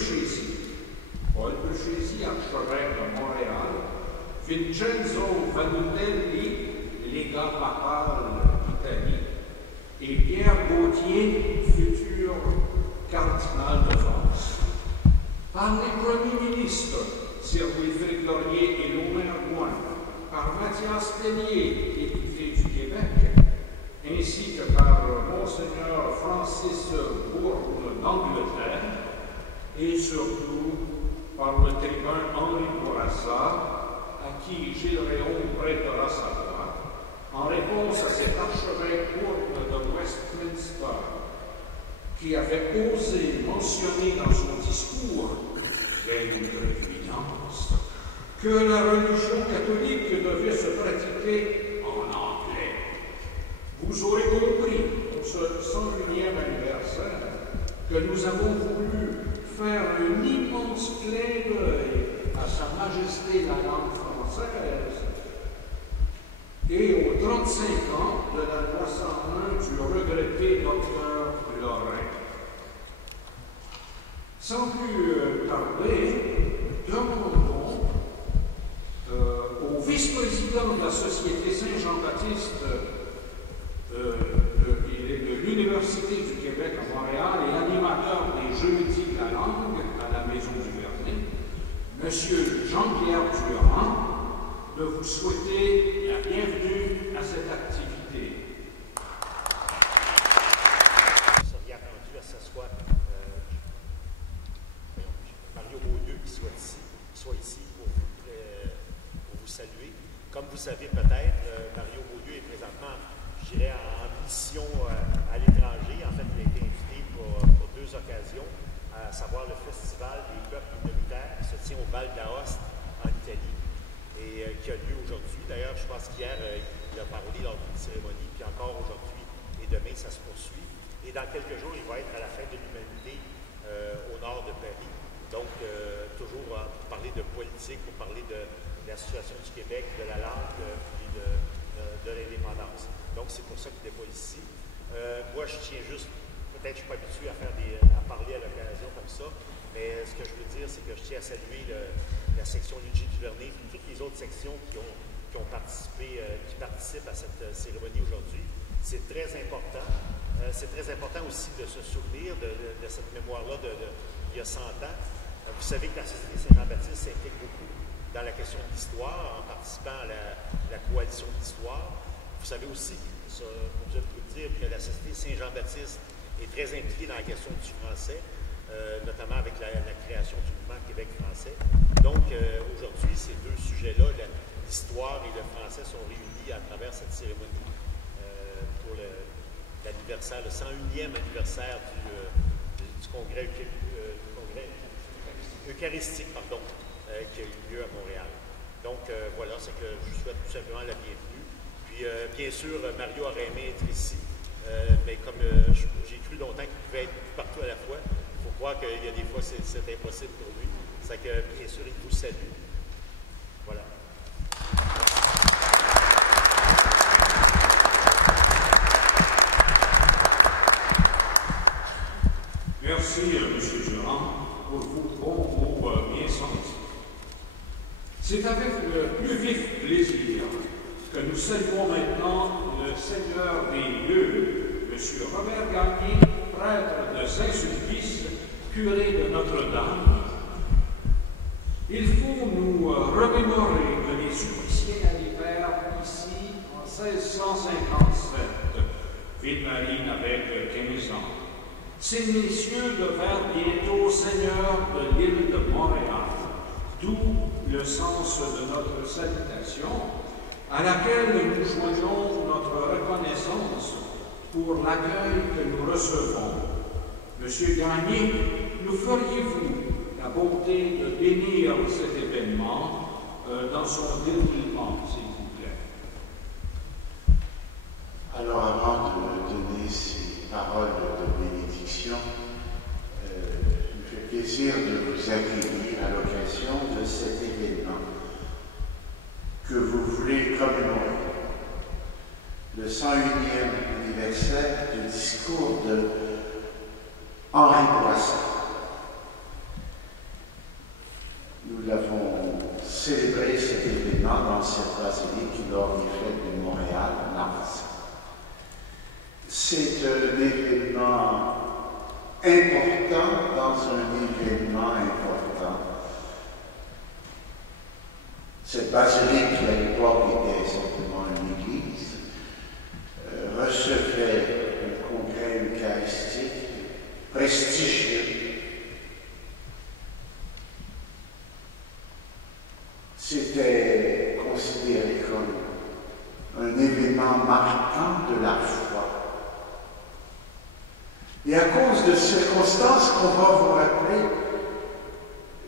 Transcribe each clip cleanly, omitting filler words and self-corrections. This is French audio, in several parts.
Bruchesi, Paul Bruchesi, archevêque de Montréal, Vincenzo Vannutelli, légat papal d'Italie, et Pierre Gauthier, futur cardinal de France. Par les premiers ministres, Sir Wilfrid Laurier et Lomer Gouin, par Mathias Tellier, député du Québec, ainsi que par Monseigneur Francis Bourne d'Angleterre, et surtout par le tribun Henri Bourassa, à qui Gilles Réaume prêtera sa voix, en réponse à cet archevêque Bourne de Westminster, qui avait osé mentionner dans son discours, quelle évidence, que la religion catholique devait se pratiquer en anglais. Vous aurez compris, pour ce 101e anniversaire, que nous avons voulu faire un immense clin d'œil à Sa Majesté la langue française et aux 35 ans de la loi 101 du regretté docteur Lorrain. Sans plus tarder, demandons au vice-président de la Société Saint-Jean-Baptiste de l'Université du Québec à Montréal et animateur des Jeudis de la langue à la Maison du Vernet, M. Jean-Pierre Durand, de vous souhaiter la bienvenue à cette activité. Nous serions attendus à s'asseoir. Mario Beaulieu qui soit ici pour vous saluer. Comme vous savez peut-être, Mario Beaulieu est présentement, je dirais, en mission à l'étranger. En fait, il a été invité pour deux occasions, à savoir le Festival des peuples minoritaires qui se tient au Val d'Aoste en Italie et qui a lieu aujourd'hui. D'ailleurs, je pense qu'hier, il a parlé lors d'une cérémonie, puis encore aujourd'hui et demain, ça se poursuit. Et dans quelques jours, il va être à la fête de l'humanité au nord de Paris. Donc, toujours pour parler de politique, pour parler de la situation du Québec, de la langue, puis de l'indépendance. Donc, c'est pour ça qu'il n'est pas ici. Moi, je tiens juste, peut-être je ne suis pas habitué à parler à l'occasion comme ça, mais ce que je veux dire, c'est que je tiens à saluer la section Luigi Duvernay et toutes les autres sections qui participent à cette cérémonie aujourd'hui. C'est très important. C'est très important aussi de se souvenir de cette mémoire-là d'il y a 100 ans. Vous savez que la Société Saint-Jean-Baptiste s'implique beaucoup dans la question de l'histoire, en participant à la coalition d'histoire. Vous savez aussi, je vais vous dire, que la Société Saint-Jean-Baptiste est très impliquée dans la question du français, notamment avec la création du mouvement Québec français. Donc, aujourd'hui, ces deux sujets-là, l'histoire et le français, sont réunis à travers cette cérémonie pour l'anniversaire, le 101e anniversaire du congrès eucharistique, qui a eu lieu à Montréal. Donc, voilà, c'est que je vous souhaite tout simplement la bienvenue. Puis, bien sûr, Mario aurait aimé être ici, mais comme j'ai cru longtemps qu'il pouvait être partout à la fois, il faut croire qu'il y a des fois, c'est impossible pour lui. C'est que, bien sûr, il vous salue. Voilà. Merci, M. Durand, pour vos bons mots bien sentis. C'est avec le plus vif plaisir que nous saluons maintenant le Seigneur des lieux, M. Robert Gagné, prêtre de Saint-Sulpice, curé de Notre-Dame. Il faut nous remémorer que les Sulpiciens arrivèrent ici en 1657. Ville-Marie n'avait que 15 ans. Ces messieurs devinrent bientôt seigneurs de l'île de Montréal, d'où le sens de notre salutation, à laquelle nous joignons notre reconnaissance pour l'accueil que nous recevons. Monsieur Gagné, nous feriez-vous la bonté de bénir cet événement dans son déroulement, s'il vous plaît? Alors, avant de donner ces paroles de bénédiction, il me fait plaisir de vous accueillir à l'occasion de cet événement que vous voulez commémorer, le 101e anniversaire du discours de Henri Bourassa. basilique lors des fêtes de Montréal en mars. C'est un événement important dans un événement important. Cette basilique, qui à l'époque était simplement une église, recevait un congrès eucharistique prestigieux. C'était considéré comme un événement marquant de la foi. Et à cause de circonstances qu'on va vous rappeler,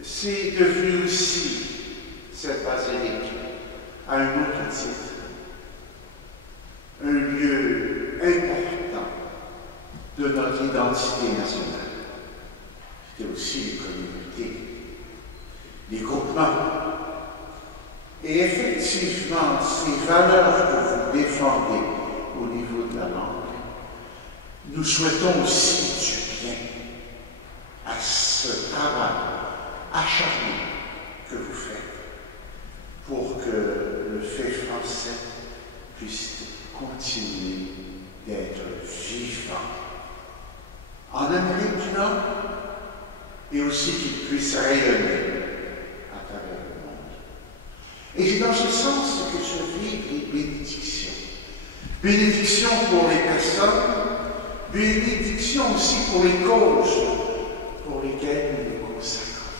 c'est devenu aussi cette basilique à un autre titre, un lieu important de notre identité nationale. C'était aussi les communautés, les groupements. Et effectivement, ces valeurs que vous défendez au niveau de la langue, nous souhaitons aussi du bien à ce travail acharné que vous faites pour que le fait français puisse continuer d'être vivant en Amérique du Nord et aussi qu'il puisse rayonner à travers le monde. Et c'est dans ce sens que se vivent les bénédictions. Bénédictions pour les personnes, bénédictions aussi pour les causes pour lesquelles nous nous consacrons.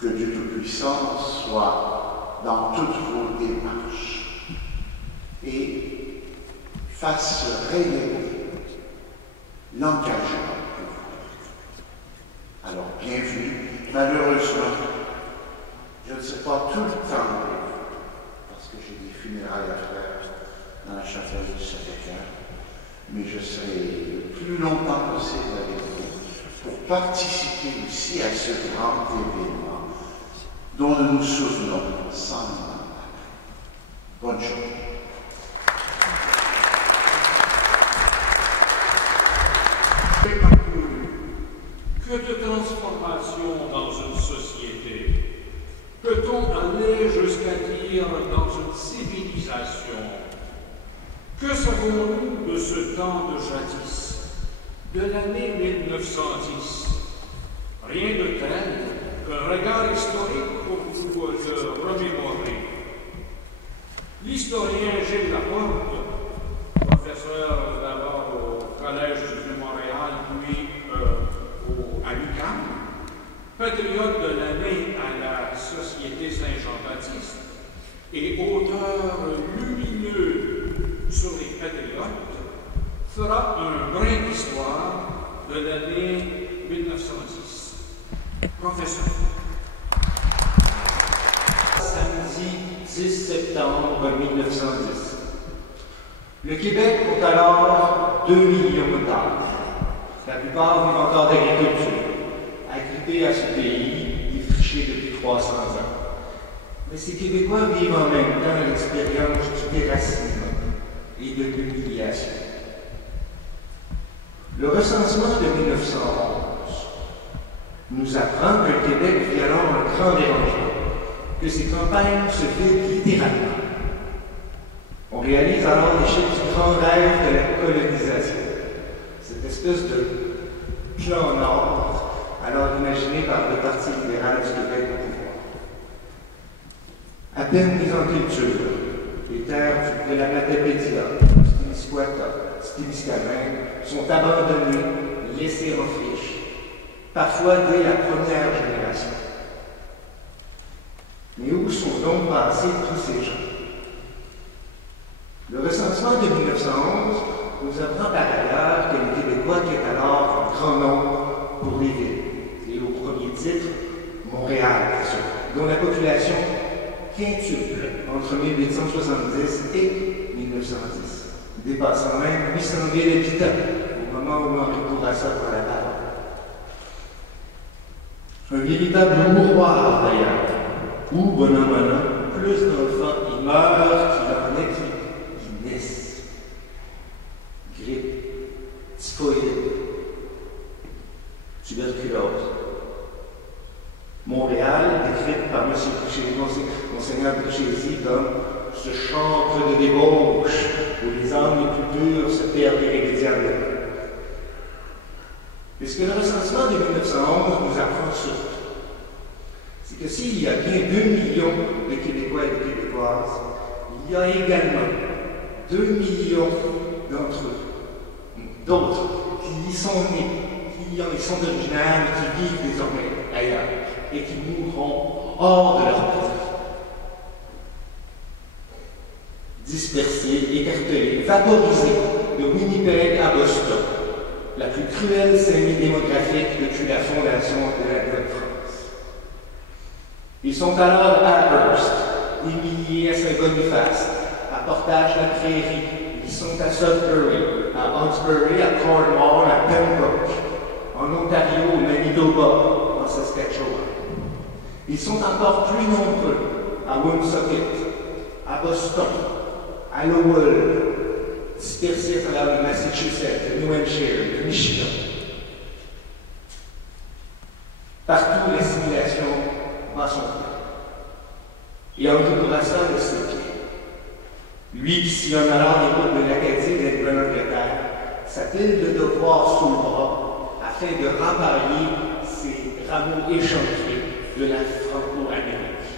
Que Dieu Tout-Puissant soit dans toutes vos démarches et fasse rayonner l'engagement que vous avez. Alors, bienvenue. Malheureusement, je ne sais pas tout le temps avec vous, parce que j'ai des funérailles à faire dans la chapelle du Sacré-Cœur, mais je serai le plus longtemps possible avec vous pour participer aussi à ce grand événement dont nous nous souvenons sans moment. Bonne journée. Que de transformation dans une société. Peut-on aller jusqu'à dire dans une civilisation? Que savons-nous de ce temps de jadis, de l'année 1910? Rien de tel qu'un regard historique pour vous le remémorer. L'historien Gilles Laporte, professeur d'abord au Collège du Vieux-Montréal, puis à l'UQAM, patriote de l'année à la Société Saint-Jean-Baptiste et auteur lumineux sur les patriotes, fera un brin d'histoire de l'année 1910. Professeur. Samedi 10 septembre 1910. Le Québec compte alors 2 millions d'âmes. La plupart vivent encore d'agriculture, agrippés à ce pays, défriché depuis 300 ans. Mais ces Québécois vivent en même temps l'expérience du déracinement et de l'humiliation. Le recensement de 1911 nous apprend que le Québec vit alors un grand dérangement, que ses campagnes se vident littéralement. On réalise alors l'échec du grand rêve de la colonisation, cette espèce de plan nord, alors imaginé par le Parti libéral du Québec au pouvoir. À peine mis en culture, les terres de la Matapédia, du Témiscamingue sont abandonnées, laissées en friche, parfois dès la première génération. Mais où sont donc passés tous ces gens? Le recensement de 1911 nous apprend par ailleurs que les Québécois quittent alors un grand nombre pour les villes, et au premier titre, Montréal, dont la population quintuple entre 1870 et 1910, dépassant même 800 000 habitants au moment où Henri Bourassa prend la parole. Un véritable mouroir d'ailleurs, où, bon an, plus d'enfants y meurent qu'il en est qui naissent. Grippe, typhoïde, tuberculose. Montréal, décrite par Monseigneur Bouchésy comme ce chantre de débauche où les âmes les plus pures se perdent irrémédiablement. Mais ce que le recensement de 1911 nous apprend surtout, c'est que s'il y a bien 2 millions de Québécois et de Québécoises, il y a également 2 millions d'autres qui y sont nés, qui y sont originaires, mais qui vivent désormais ailleurs et qui mourront hors de leur pays. Dispersés, écartelés, vaporisés de Winnipeg à Boston, la plus cruelle saignée démographique depuis la fondation de la Nouvelle-France. Ils sont alors à Hearst, des milliers à Saint-Boniface, à Portage-la-Prairie, ils sont à Sudbury, à Hawkesbury, à Cornwall, à Pembroke, en Ontario, au Manitoba, en Saskatchewan. Ils sont encore plus nombreux à Woonsocket, à Boston, à Lowell, dispersés à travers le Massachusetts, le New Hampshire, le Michigan. Partout, l'assimilation va son plan. Et Henri Bourassa le sait bien. Lui qui sillonne alors les routes de l'Acadie et de la Nouvelle-Angleterre, s'appelle de devoir sous le bras afin de rapailler ces rameaux échancrés de la Franco-Amérique.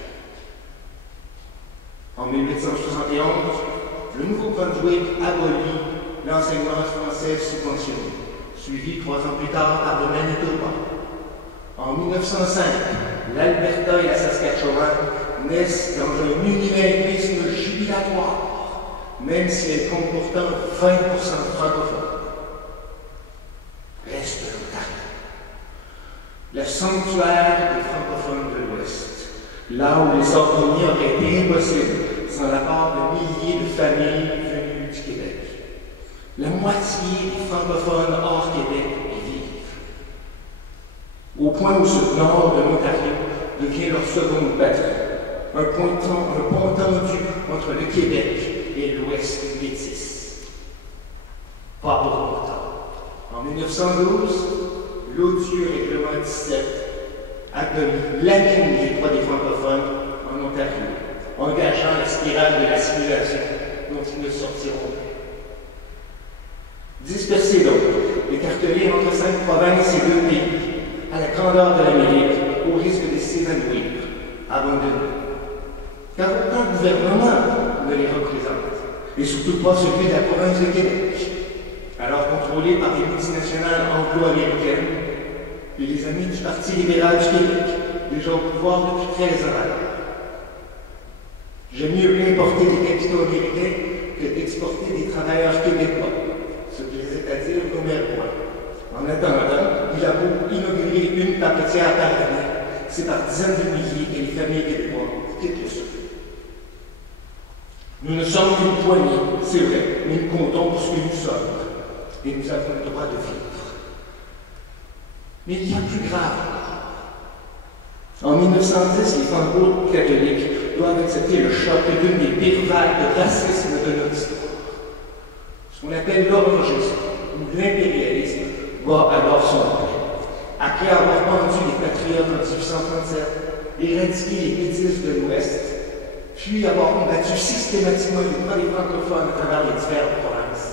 En 1871, le Nouveau-Brunswick abolit l'enseignement français subventionné, suivi 3 ans plus tard par le Manitoba. En 1905, l'Alberta et la Saskatchewan naissent dans un unilinguisme jubilatoire, même si elles comptent pourtant 20% de francophones. Reste l'Ontario, le sanctuaire des francophones de l'Ouest, là où les orthonies auraient été impossibles sans la part de milliers de familles venues du Québec. La moitié des francophones hors Québec y vivent. Au point où ce nord de l'Ontario devient leur seconde patrie, un pont tendu entre le Québec et l'Ouest métis. Pas pour longtemps. En 1912, l'odieux règlement 17 lamine les droits des francophones en Ontario, engageant la spirale de l'assimilation dont ils ne sortiront plus. Dispersés donc, écartelés entre 5 provinces et 2 pays, à la grandeur de l'Amérique, au risque de s'évanouir, abandonnés. Car aucun gouvernement ne les représente, et surtout pas celui de la province de Québec, alors contrôlé par des multinationales anglo-américaines et les amis du Parti libéral du Québec, déjà au pouvoir depuis 13 ans alors. J'aime mieux importer des capitaux américains que d'exporter des travailleurs québécois, ce qui les est à dire Gomerbois. En attendant, il a beau inaugurer une papetière par année, c'est par dizaines de milliers que les familles québécoises quittent le sol. Nous ne sommes qu'une poignée, c'est vrai, mais nous comptons pour ce que nous sommes, et nous avons le droit de vivre. Mais il y a plus grave encore. En 1910, les franco-catholiques doivent accepter le choc d'une des pires vagues de racisme de notre histoire. Ce qu'on appelle l'orangisme, ou l'impérialisme, va alors son plein. Après avoir pendu les patriotes en 1837, éradiqué les métis de l'Ouest, puis avoir combattu systématiquement les droits des francophones à travers les différentes provinces,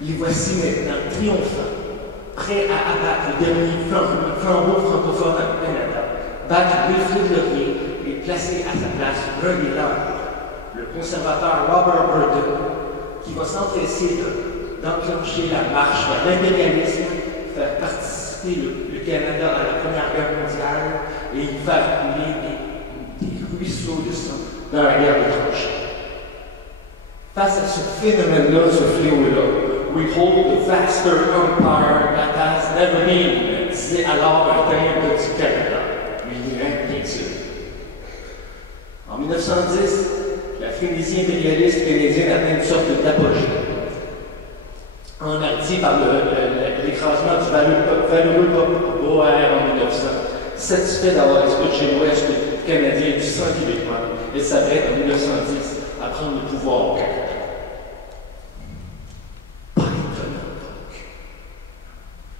les voici maintenant triomphants, prêts à abattre le dernier flambeau francophone au Canada, battre Wilfrid Laurier et placer à sa place l'un des leurs, le conservateur Robert Burton, qui va s'empresser d'enclencher la marche vers l'impérialisme, faire participer le Canada à la Première Guerre mondiale et y faire couler des ruisseaux de sang dans la guerre des tranchées. Face à ce phénomène-là, ce fléau-là, we hold the vaster empire that has never been, disait alors un timbre du Canada, bien-il. En 1910, la frénésie impérialiste canadienne atteint une sorte d'apogée. Enhardi par l'écrasement du valeureux Boer en 1900, satisfait d'avoir expulsé l'Ouest canadien du sang québécois, elle s'apprête en 1910 à prendre le pouvoir au Canada. Pas étonnant donc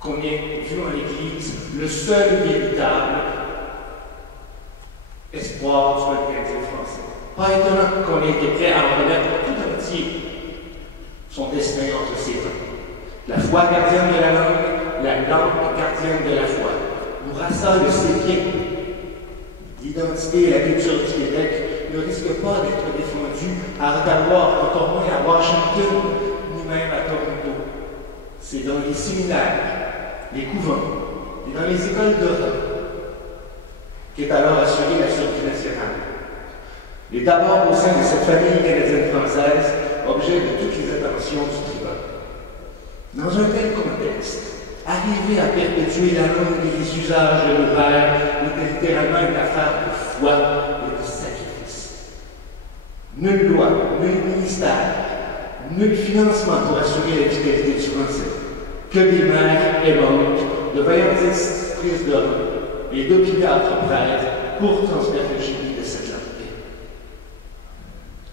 qu'on ait vu en l'Église le seul véritable l'histoire du peuple chrétien français. Pas étonnant qu'on ait été prêt à en remettre tout entier son destin entre ses mains. La foi gardienne de la langue gardienne de la foi. Bourassa le sait bien. L'identité et la culture du Québec ne risquent pas d'être défendues à Ottawa, encore moins à Washington, ni même à Toronto. C'est dans les séminaires, les couvents et dans les écoles d'Europe qu'est alors assurée la survie nationale. Et d'abord au sein de cette famille canadienne-française, objet de toutes les attentions du tribun. Dans un tel contexte, arriver à perpétuer la langue et les usages de nos pères était littéralement une affaire de foi et de sacrifice. Nulle loi, nul ministère, nul financement pour assurer la vitalité du français. Que des mères aimantes, de vaillantes institutrices d'hommes et d'opiniâtres prêtres pour transmettre le génie de cette langue.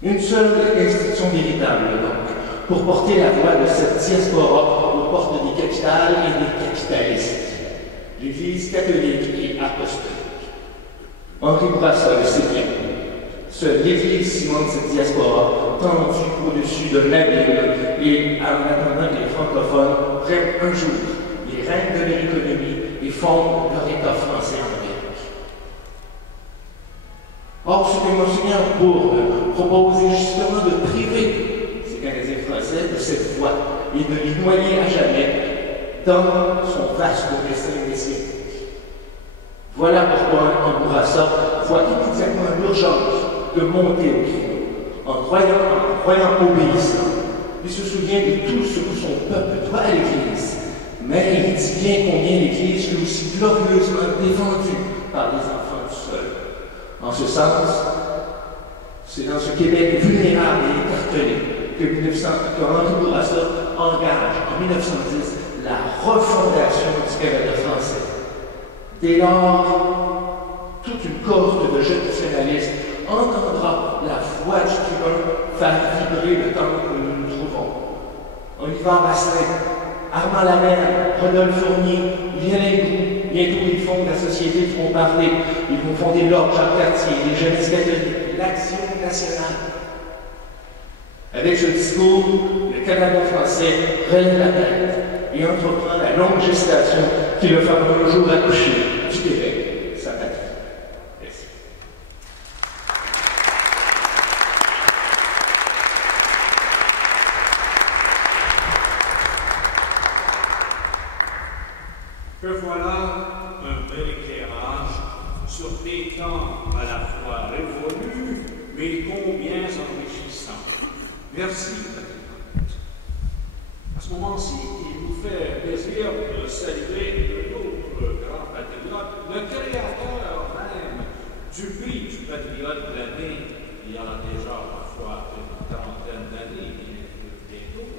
Une seule institution véritable, donc, pour porter la voix de cette diaspora aux portes des capitales et des capitalistes, l'Église catholique et apostolique. Henri Bourassa le sait bien. Seule l'Église cimente cette diaspora tendue au-dessus de l'abîme et en attendant que les francophones prennent un jour les rênes de leur économie et fondent leur État français en Amérique. Or, ce que Monseigneur Bourne propose est justement de priver ces Canadiens français de cette foi et de les noyer à jamais dans son vaste destin messianique. Voilà pourquoi Henri Bourassa voit immédiatement l'urgence de monter au trône en croyant obéissant. Il se souvient de tout ce que son peuple doit à l'Église, mais il dit bien combien l'Église fut aussi glorieusement défendue par les enfants du sol. En ce sens, c'est dans ce Québec vulnérable et écartelé que Henri Bourassa engage en 1910 la refondation du Canada français. Dès lors, toute une cohorte de jeunes nationalistes entendra la voix du tribun faire vibrer le temps que nous nous trouvons. Olivier Vasselin, Armand Lamère, Rodolphe Fournier, Lionel Gou, bientôt ils fondent la Société du Bon Parler, ils vont fonder l'Ordre Jacques-Cartier, les Jeunes catholiques, l'Action nationale. Avec ce discours, le Canada français relève la tête et entreprend la longue gestation qui le fera un jour accoucher du Québec, sa patrie. Merci. Que voilà un bel éclairage sur des temps à la fois révolus, mais combien enrichissants. Merci, Patrick. À ce moment-ci, il nous fait plaisir de saluer notre grand patriote, le créateur même du prix du patriote de l'année, il y en a déjà parfois une trentaine d'années, bientôt,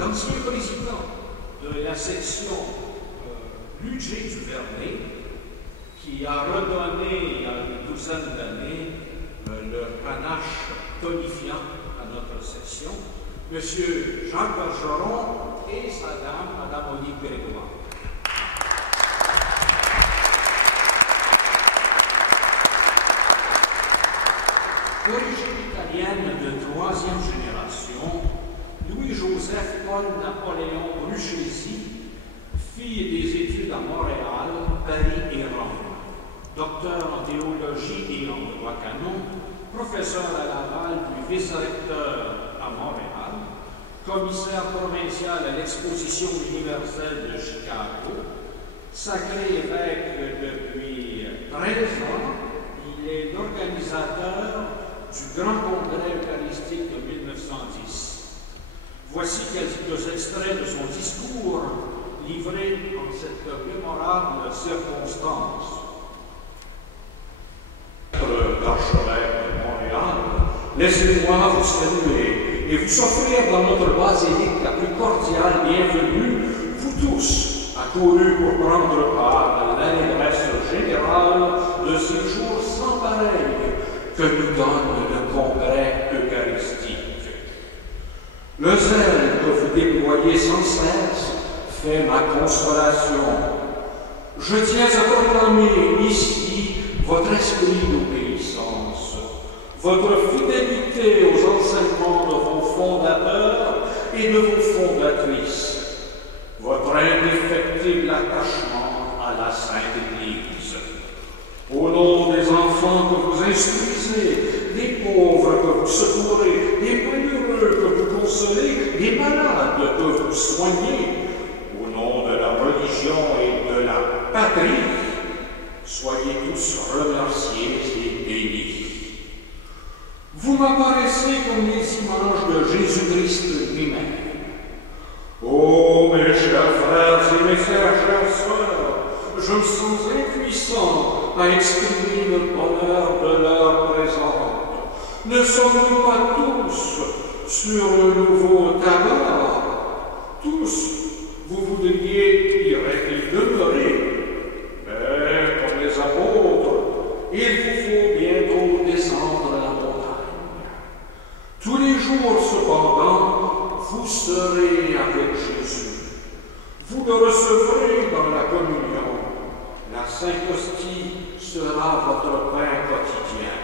l'ancien président de la section Ludger du Vernet, qui a redonné il y a une douzaine d'années le panache tonifiant à notre section, M. Jacques Bergeron et sa dame, Mme Monique Grégoire. D'origine italienne de troisième génération, Louis-Joseph Paul Napoléon Bruchesi fit des études à Montréal, Paris et Rome. Docteur en théologie et en droit canon, professeur à Laval puis vice-recteur à Montréal, commissaire provincial à l'exposition universelle de Chicago, sacré évêque depuis 13 ans, il est l'organisateur du Grand Congrès eucharistique de 1910. Voici quelques extraits de son discours livré en cette mémorable circonstance. L'archevêque de Montréal, laissez-moi vous saluer et vous offrir dans notre basilique la plus cordiale bienvenue, vous tous, accourus pour prendre part à l'allégresse générale de ces jours sans pareil que nous donne le Congrès eucharistique. Le zèle que vous déployez sans cesse fait ma consolation. Je tiens à proclamer ici votre esprit d'obéissance, votre fidélité aux enseignements de vos fondateurs et de vos fondatrices, votre indéfectible attachement à la Sainte Église. Au nom des enfants que vous instruisez, des pauvres que vous secourez, des malheureux que vous consolez, des malades que vous soignez, au nom de la religion et de la patrie, soyez tous remerciés et bénis. Vous m'apparaissez comme les images de Jésus-Christ lui-même. Oh, mes chers frères et mes chères sœurs, je me sens impuissant à exprimer le bonheur de l'heure présente. Ne sommes-nous pas tous sur le nouveau tabac? Tous, vous voudriez y demeurer. Mais comme les apôtres, il vous faut bientôt descendre la montagne. Tous les jours, cependant, vous serez avec Jésus. Vous le recevrez dans la communion. La Sainte Hostie sera votre pain quotidien.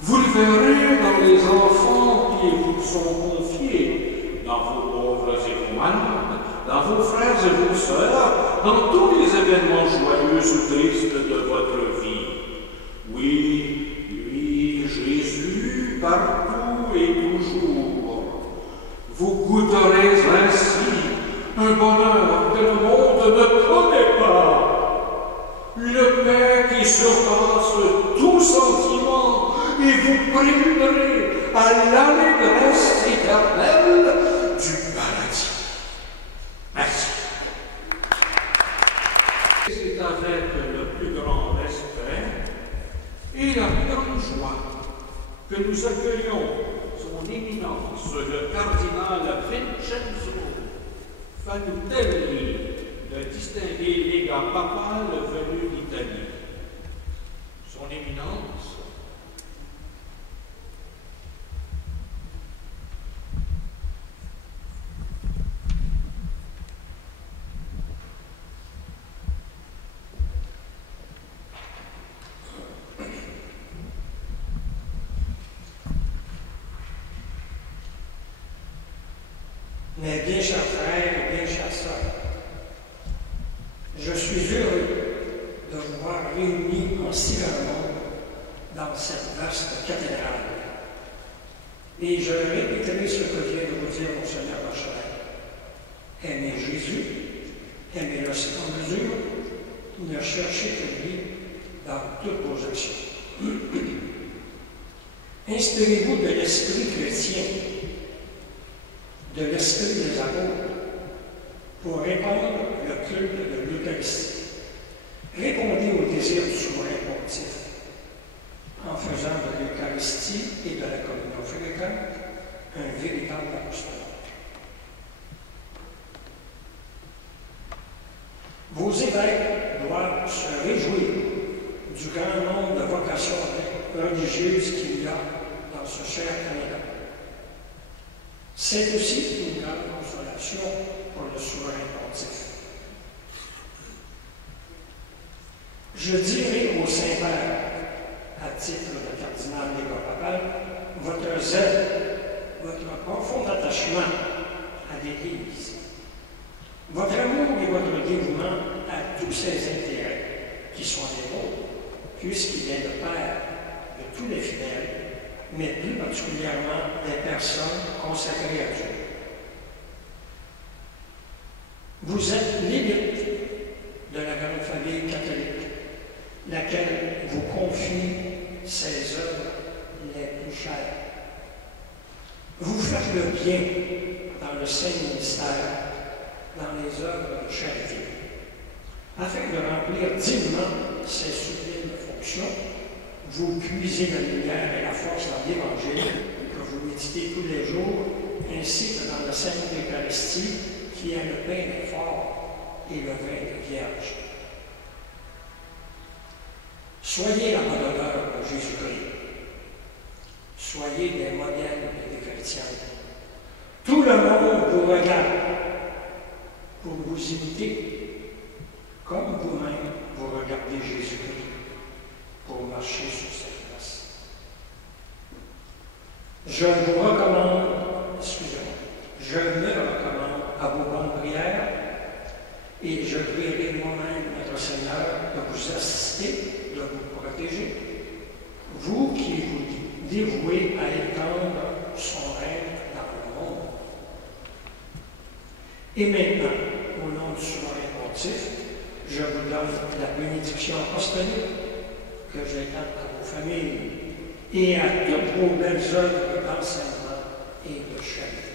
Vous le verrez dans les enfants qui vous sont confiés, dans vos pauvres et vos malades, dans vos frères et vos sœurs, dans tous les événements joyeux ou tristes de votre vie. Oui, lui, Jésus, partout et toujours. Vous goûterez ainsi un bonheur que le monde ne connaît pas. Une paix qui surpasse tout sentiment et vous préluderez à l'allégresse éternelle du paradis. Merci. C'est avec le plus grand respect et la plus grande joie que nous accueillons son éminence, le cardinal Vincenzo Fanutelli, le distingué légat papal venu d'Italie. Son éminence, Mes bien chers frères et bien chères sœurs, je suis heureux de vous voir réunis en si grand nombre dans cette vaste cathédrale. Et je répéterai ce que vient de vous dire Monseigneur l'archevêque. Aimez Jésus, aimez-le sans mesure, ne cherchez que lui dans toutes vos actions. Inspirez-vous de l'esprit chrétien, de l'esprit des apôtres, pour répandre le culte de l'Eucharistie. Répondez au désir du souverain pontife, en faisant de l'Eucharistie et de la communion fréquente un véritable apostolat. Vos évêques doivent se réjouir du grand nombre de vocations religieuses qu'il y a dans ce cher Canada. C'est aussi une grande consolation pour le souverain pontife. Je dirai au Saint-Père, à titre de cardinal légat papal, votre zèle, votre profond attachement à l'Église, votre amour et votre dévouement à tous ses intérêts, qui sont les vôtres, puisqu'il est le Père de tous les fidèles, mais plus particulièrement des personnes consacrées à Dieu. Vous êtes l'élite de la grande famille catholique, laquelle vous confie ses œuvres les plus chères. Vous faites le bien dans le Saint-Ministère, dans les œuvres de charité, afin de remplir dignement ces sublimes fonctions. Vous puisez la lumière et la force dans l'Évangile que vous méditez tous les jours, ainsi que dans la Sainte Eucharistie, qui est le pain des forts et le vin des vierges. Soyez la bonne odeur de Jésus-Christ. Soyez des modèles et des chrétiens. Tout le monde vous regarde pour vous imiter, comme vous-même vous regardez Jésus-Christ. pour marcher sur cette place. Je vous recommande, je me recommande à vos bonnes prières et je prierai moi-même notre Seigneur de vous assister, de vous protéger, vous qui vous dévouez à étendre son règne dans le monde. Et maintenant, au nom du souverain pontife, je vous donne la bénédiction apostolique que j'étends à vos familles et à toutes vos belles œuvres d'enseignement et de charité.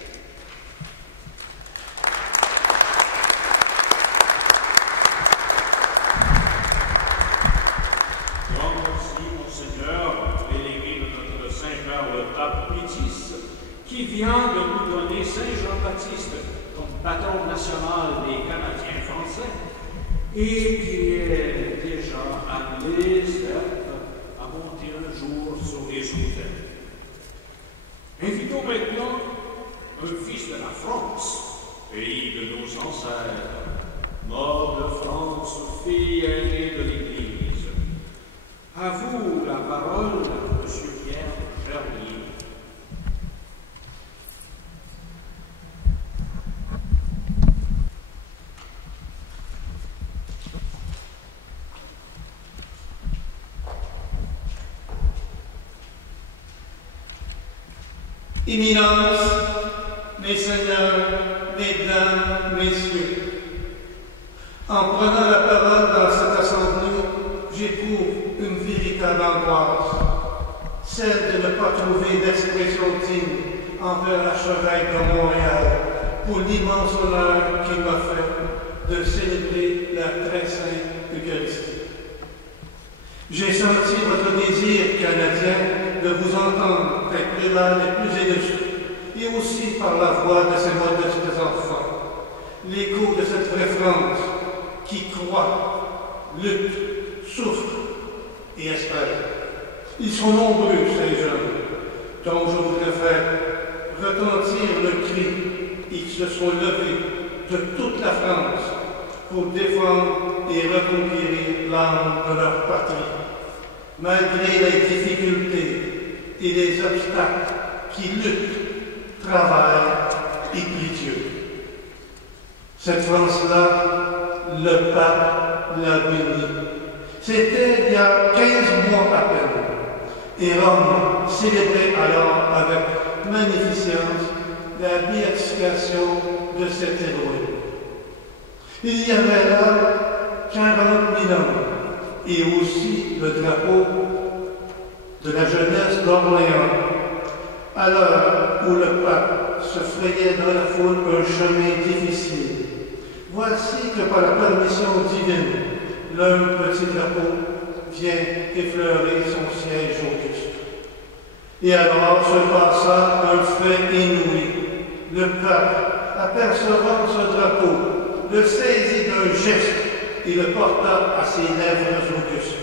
Grand merci, Monseigneur, délégué de notre Saint-Père le Pape Pie X, qui vient de nous donner Saint Jean-Baptiste comme patron national des Canadiens français et qui est déjà appelé, certes, à monter un jour sur les autels. Invitons maintenant un fils de la France, pays de nos ancêtres, mort de France, fille aînée de l'Église. À vous la parole, M. Pierre Gerlier. Éminence, mes seigneurs, mesdames, messieurs, en prenant la parole dans cette assemblée, j'éprouve une véritable angoisse, celle de ne pas trouver d'expression digne envers l'archevêque de Montréal pour l'immense honneur qu'il m'a fait de célébrer la très sainte Eucharistie. J'ai senti votre désir canadien de vous entendre avec prélat les plus illustres, et aussi par la voix de ces modestes enfants, l'écho de cette vraie France qui croit, lutte, souffre et espère. Ils sont nombreux, ces jeunes, dont je voudrais faire retentir le cri. Ils se sont levés de toute la France pour défendre et reconquérir l'âme de leur patrie, malgré les difficultés et les obstacles qui luttent, travaillent et prient Dieu. Cette France-là, le pape l'a bénie. C'était il y a 15 mois à peine. Et Rome célébrait alors avec magnificence la béatification de cet héros. Il y avait là 40 000 hommes et aussi le drapeau de la jeunesse d'Orléans, à l'heure où le pape se frayait dans la foule un chemin difficile. Voici que par la permission divine, l'un petit drapeau vient effleurer son siège auguste. Et alors se passa un fait inouï. Le pape, apercevant ce drapeau, le saisit d'un geste et le porta à ses lèvres augustes.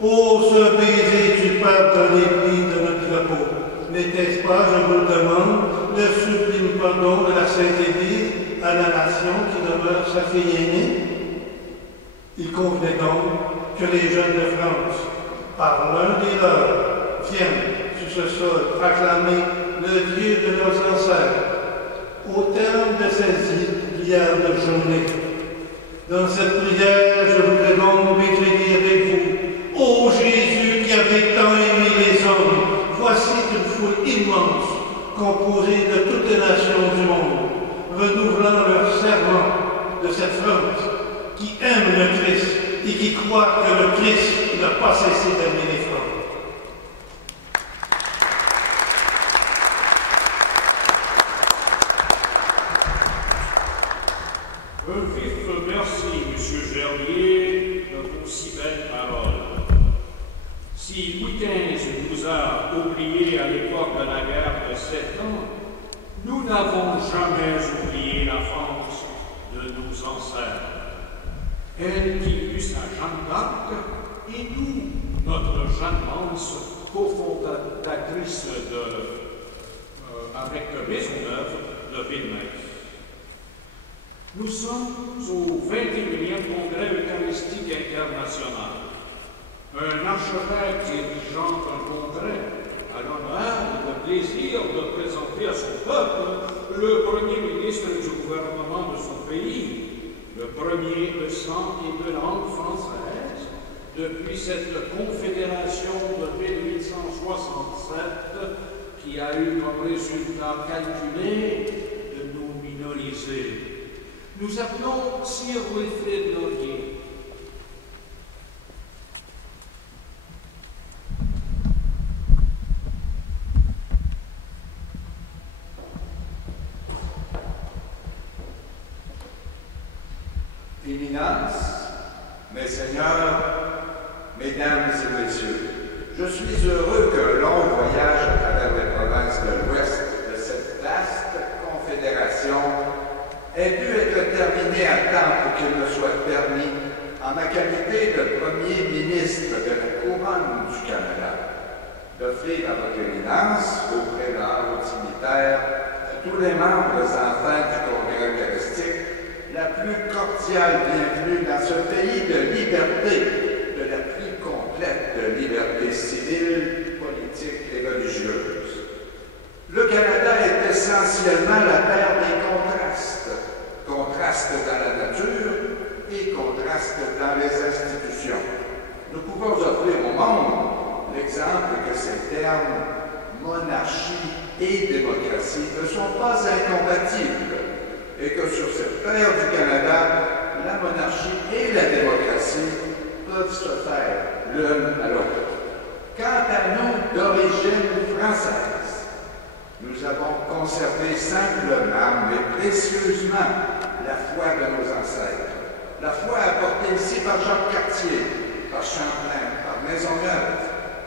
Ô ce baiser du pape dans les plis de notre drapeau, n'était-ce pas, je vous le demande, le sublime pardon de la Sainte Église à la nation qui demeure sa fille aînée? Il convenait donc que les jeunes de France, par l'un des leurs, viennent sur ce sol acclamer le Dieu de leurs ancêtres au terme de ces prières de journée. Dans cette prière, je voudrais donc m'écrire avec vous. Ô Jésus qui avait tant aimé les hommes, voici une foule immense, composée de toutes les nations du monde, renouvelant leur serment de cette France qui aime le Christ et qui croit que le Christ n'a pas cessé d'aimer les femmes. Un vif merci, M. Gerlier, de vos si belles paroles. Si Louis XV nous a oubliés à l'époque de la guerre de 7 ans, nous n'avons jamais oublié la France de nos ancêtres. Elle qui eut sa Jeanne d'Arc, et nous, notre Jeanne Mance, cofondatrice avec Maisonneuve de Villeneuve. Nous sommes au 21e Congrès Eucharistique International. Un archevêque dirigeant un congrès a l'honneur et le plaisir de présenter à son peuple le premier ministre du gouvernement de son pays, le premier de sang et de langue française, depuis cette confédération de 1867 qui a eu comme résultat calculé de nous minoriser. Nous appelons Sir Wilfrid Laurier. Éminence, mes seigneurs, mesdames et messieurs, je suis heureux qu'un long voyage à travers les provinces de l'Ouest de cette vaste confédération ait pu être terminé à temps pour qu'il me soit permis, en ma qualité de Premier ministre de la Couronne du Canada, d'offrir à votre Éminence, aux prélats, aux dignitaires, à tous les membres enfants du Congrès eucharistique, la plus cordiale bienvenue dans ce pays de liberté, de la plus complète de liberté civile, politique et religieuse. Le Canada est essentiellement la terre des contrastes, contrastes dans la nature et contrastes dans les institutions. Nous pouvons offrir au monde l'exemple que ces termes, monarchie et démocratie, ne sont pas incompatibles, et que sur cette terre du Canada, la monarchie et la démocratie peuvent se faire l'une à l'autre. Quant à nous, d'origine française, nous avons conservé simplement mais précieusement la foi de nos ancêtres, la foi apportée ici par Jacques Cartier, par Champlain, par Maisonneuve,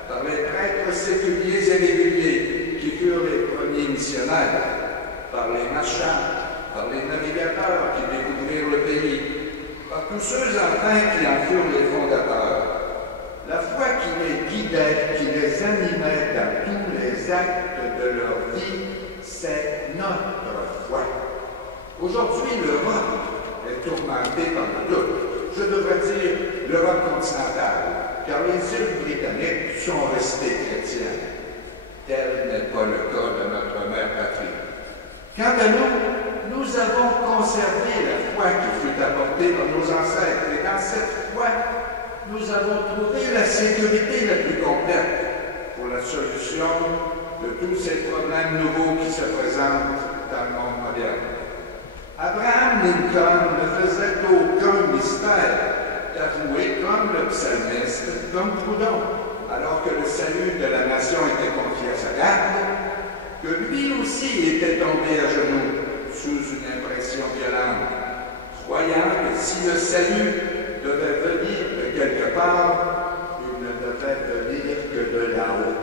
par les prêtres séculiers et réguliers qui furent les premiers missionnaires, par les marchands, par les navigateurs qui découvrirent le pays, par tous ceux enfin qui en furent les fondateurs. La foi qui les guidait, qui les animait dans tous les actes de leur vie, c'est notre foi. Aujourd'hui, l'Europe est tourmentée par le doute. Je devrais dire l'Europe continentale, car les îles britanniques sont restées chrétiennes. Tel n'est pas le cas de notre mère patrie. Quant à nous, nous avons conservé la foi qui fut apportée par nos ancêtres, et dans cette foi, nous avons trouvé la sécurité la plus complète pour la solution de tous ces problèmes nouveaux qui se présentent dans le monde moderne. Abraham Lincoln ne faisait aucun mystère d'avouer, comme le psalmiste, comme Proudhon, alors que le salut de la nation était confié à sa garde, que lui aussi était tombé à genoux sous une impression violente, croyant que si le salut devait venir de quelque part, il ne devait venir que de là-haut.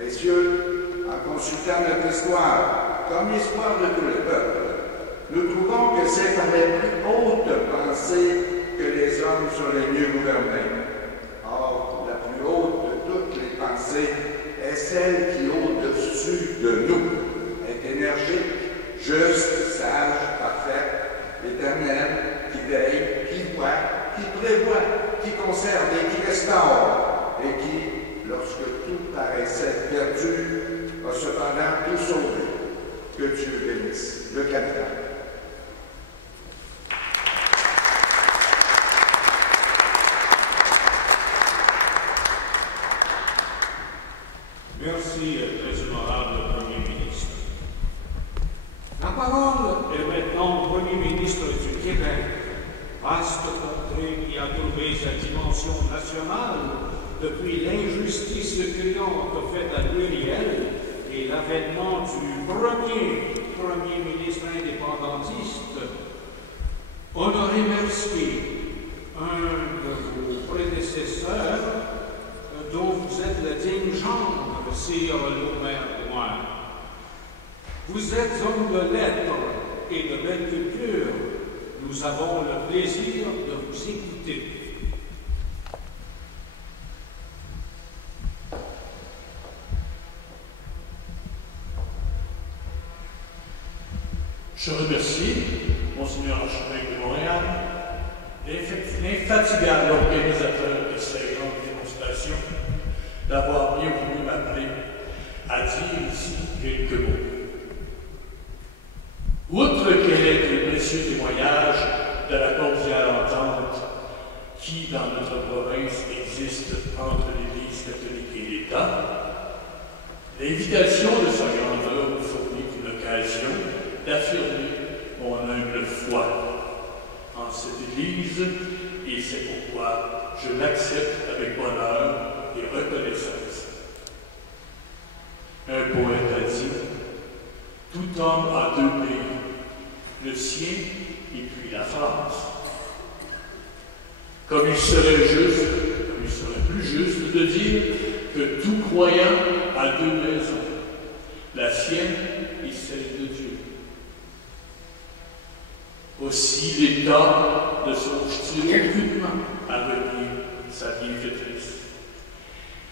Messieurs, en consultant notre histoire, comme l'histoire de tous les peuples, nous trouvons que c'est par les plus hautes pensées que les hommes sont les mieux gouvernés. Or, la plus haute de toutes les pensées est celle qui, au-dessus de nous, est énergique, juste, sage, parfaite, éternelle, qui veille, qui voit, qui prévoit, qui conserve et qui restaure, et qui, lorsque tout paraissait perdu, a cependant tout sauvé. Que Dieu bénisse le Canada. Merci, très honorable Premier ministre. La parole est maintenant au Premier ministre du Québec, vaste contrée qui a trouvé sa dimension nationale depuis l'injustice criante faite à Muriel et l'avènement du Premier ministre indépendantiste, Honoré Mercier, un de vos prédécesseurs, dont vous êtes le digne gendre, Sire Lomer-Drouin. Vous êtes homme de lettres et de belle culture. Nous avons le plaisir de vous écouter. Je remercie Monseigneur l'archevêque de Montréal l'infatigable organisateur de ces grandes démonstrations, d'avoir bien voulu m'appeler à dire ici quelques mots. Outre qu'elle est le précieux témoignage de la cordiale entente qui, dans notre province, existe entre l'Église catholique et l'État, l'invitation de sa grandeur me fournit une occasion d'affirmer mon humble foi en cette Église, et c'est pourquoi je l'accepte avec bonheur et reconnaissance. Un poète a dit « Tout homme a deux pays, le sien et puis la France. » Comme il serait plus juste de dire que tout croyant a deux maisons, la sienne et celle de Dieu. Aussi l'État ne songe-t-il aucunement à venir sa bienfaitrice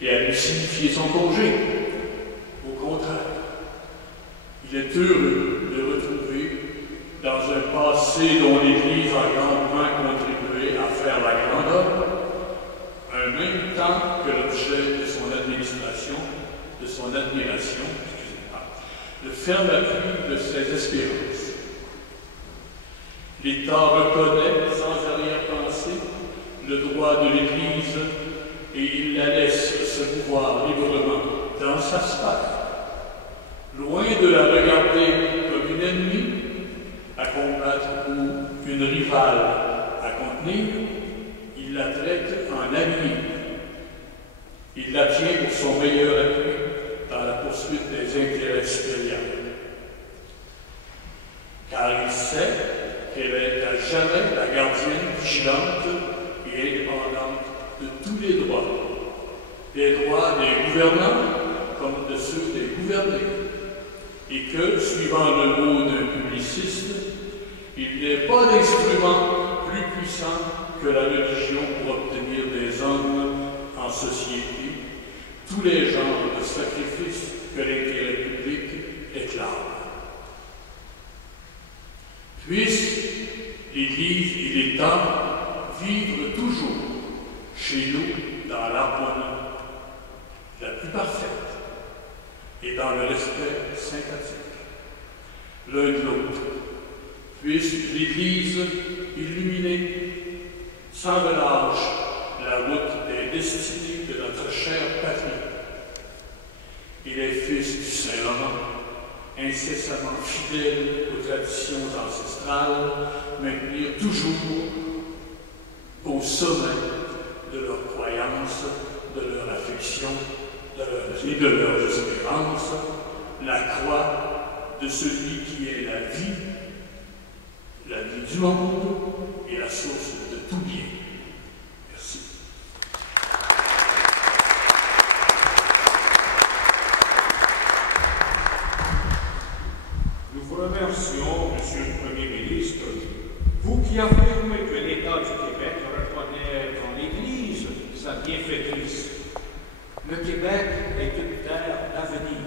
et à lui signifier son congé. Au contraire, il est heureux de retrouver dans un passé dont l'Église a grandement contribué à faire la grandeur, en même temps que l'objet de son administration, de son admiration, le ferme appui de ses espérances. L'État reconnaît sans arrière-pensée le droit de l'Église et il la laisse se mouvoir librement dans sa sphère. Loin de la regarder comme une ennemie à combattre ou une rivale à contenir, il la traite en amie. Il la tient pour son meilleur appui dans la poursuite des intérêts supérieurs. Car il sait qu'elle est à jamais la gardienne vigilante et indépendante de tous les droits des gouvernants comme de ceux des gouvernés, et que, suivant le mot d'un publiciste, il n'est pas d'instrument plus puissant que la religion pour obtenir des hommes en société tous les genres de sacrifices que l'intérêt public réclame. Puissent l'Église et l'État vivre toujours chez nous dans l'harmonie la plus parfaite et dans le respect sympathique l'un de l'autre. Puisse l'Église illuminer sans relâche la route des destinées de notre chère patrie et les fils du Saint-Laurent, incessamment fidèles aux traditions ancestrales, maintenir toujours au sommet de leur croyance, de leur affection et de leurs espérances, la croix de celui qui est la vie du monde et la source de tout bien. Merci. Nous vous remercions, Monsieur le Premier ministre, vous qui affirmez que l'État du Québec reconnaît dans l'Église sa bienfaitrice. Le Québec est une terre d'avenir.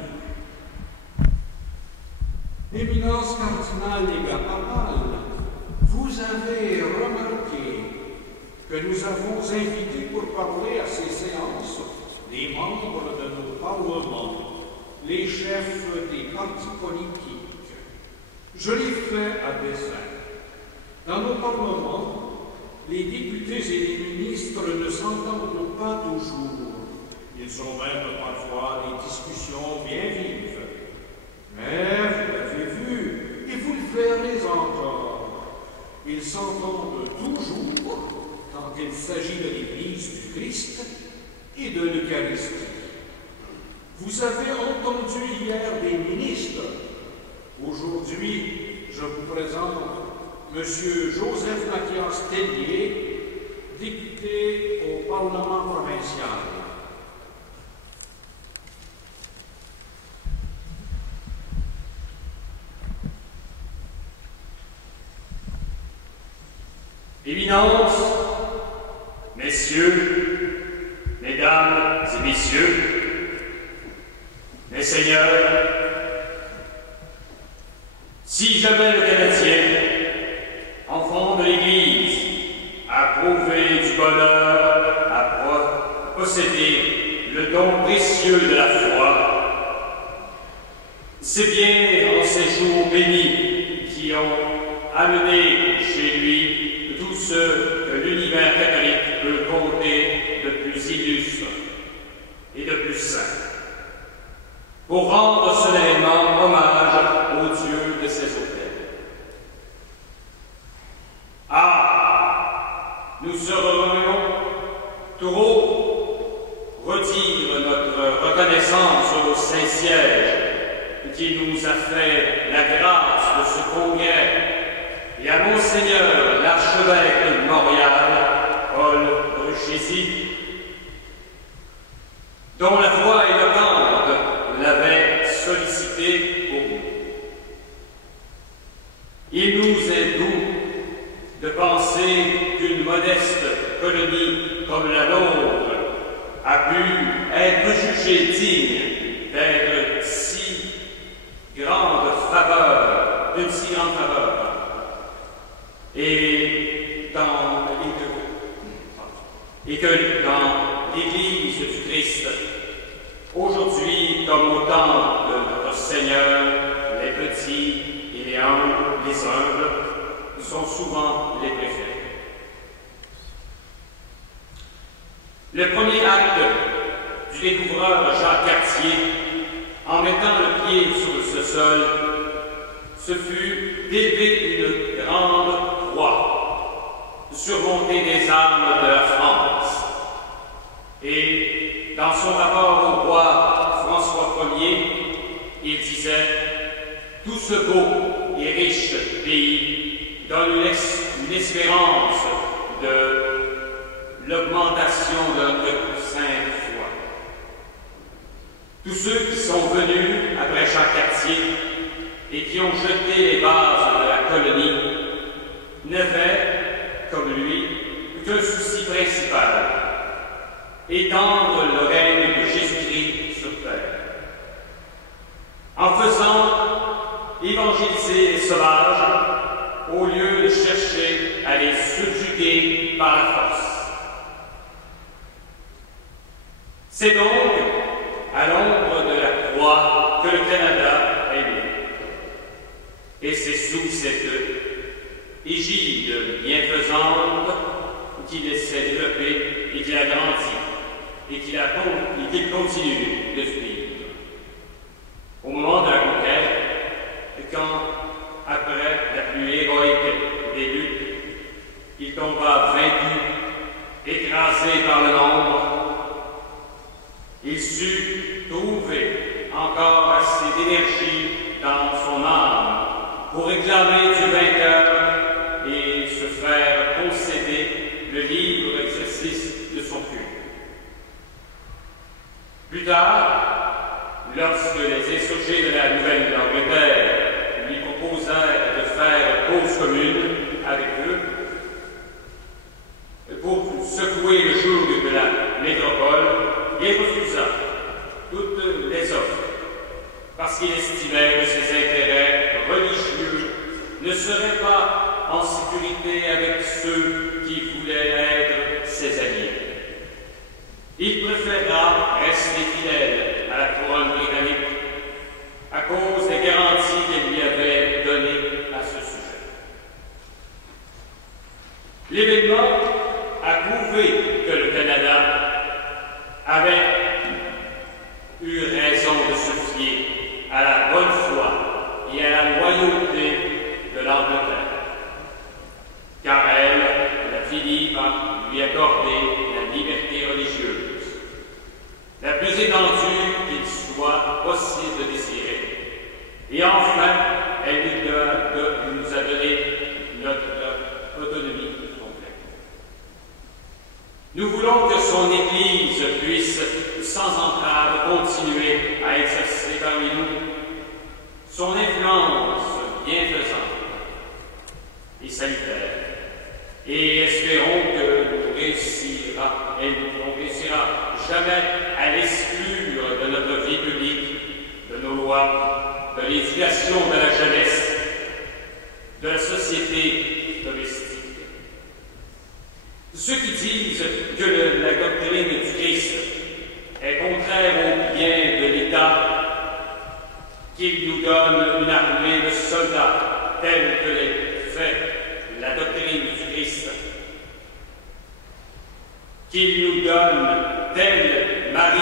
Éminence cardinale légat papale, vous avez remarqué que nous avons invité pour parler à ces séances des membres de nos parlements, les chefs des partis politiques. Je l'ai fait à dessein. Dans nos parlements, les députés et les ministres ne s'entendent pas toujours. Ils ont même parfois des discussions bien vives. Mais vous l'avez vu, et vous le verrez encore. Ils s'entendent toujours quand il s'agit de l'Église du Christ et de l'Eucharistie. Vous avez entendu hier des ministres. Aujourd'hui, je vous présente M. Joseph Mathias Tellier, député au Parlement provincial. Éminence, messieurs, mesdames et messieurs, mes seigneurs, si jamais le Canadien, enfant de l'Église, a cieux de la foi. C'est bien en ces jours bénis qui ont amené chez lui tout ce que l'univers catholique peut compter de plus illustre et de plus saint, pour rendre solennellement hommage au Dieu de ses autels. Ah, nous serions trop redire notre reconnaissance au Saint-Siège qui nous a fait la grâce de ce congrès, et à Monseigneur l'archevêque de Montréal, Paul Bruchézy, dont la voix éloquente l'avait sollicité pour nous. Il nous est doux de penser qu'une modeste colonie comme la nôtre a pu être jugée digne d'être d'une si grande faveur. Et que dans l'Église du Christ, aujourd'hui comme au temps de notre Seigneur, les petits et les humbles sont souvent les préférés. Le premier acte du découvreur Jacques Cartier, en mettant le pied sur ce sol, ce fut d'élever une grande croix, surmontée des armes de la France. Et dans son rapport au roi François Ier, il disait « Tout ce beau et riche pays donne une espérance de l'augmentation de notre sainte foi. » Tous ceux qui sont venus après Jacques Cartier et qui ont jeté les bases de la colonie n'avaient, comme lui, qu'un souci principal, étendre le règne de Jésus-Christ sur terre. En faisant évangéliser les sauvages, au lieu de chercher à les subjuguer par la force. C'est donc à l'ombre de la croix que le Canada est né. Et c'est sous cette égide bienfaisante qu'il s'est développé et qu'il a grandi et qu'il continue de vivre. Au moment de la conquête, quand, après la plus héroïque des luttes, il tomba vaincu, écrasé par le nombre, il sut trouver encore assez d'énergie dans son âme pour réclamer du vainqueur et se faire concéder le libre exercice de son culte. Plus tard, lorsque les insurgés de la Nouvelle-Angleterre lui proposèrent de faire cause commune avec eux pour secouer le joug de la métropole, il refusa toutes les offres parce qu'il estimait que ses intérêts religieux ne seraient pas en sécurité avec ceux qui voulaient être ses alliés. Il préféra rester fidèle à la couronne britannique à cause des garanties qu'elle lui avait données à ce sujet. L'événement a prouvé que le Canada avait eu raison de se fier à la bonne foi et à la loyauté de l'Angleterre, car elle a fini par lui accorder la liberté religieuse, la plus étendue qu'il soit possible de désirer. Et enfin, elle nous a donné notre autonomie complète. Nous voulons que son Église puisse, sans entrave, continuer à exercer parmi nous son influence bienfaisante et salutaire. Et espérons que on réussira jamais à l'exclure de notre vie publique, de nos lois, de l'éducation de la jeunesse, de la société domestique. Ceux qui disent que la doctrine du Christ est contraire au bien de l'État, qu'il nous donne une armée de soldats telle que les fait la doctrine du Christ, qu'il nous donne tel mari,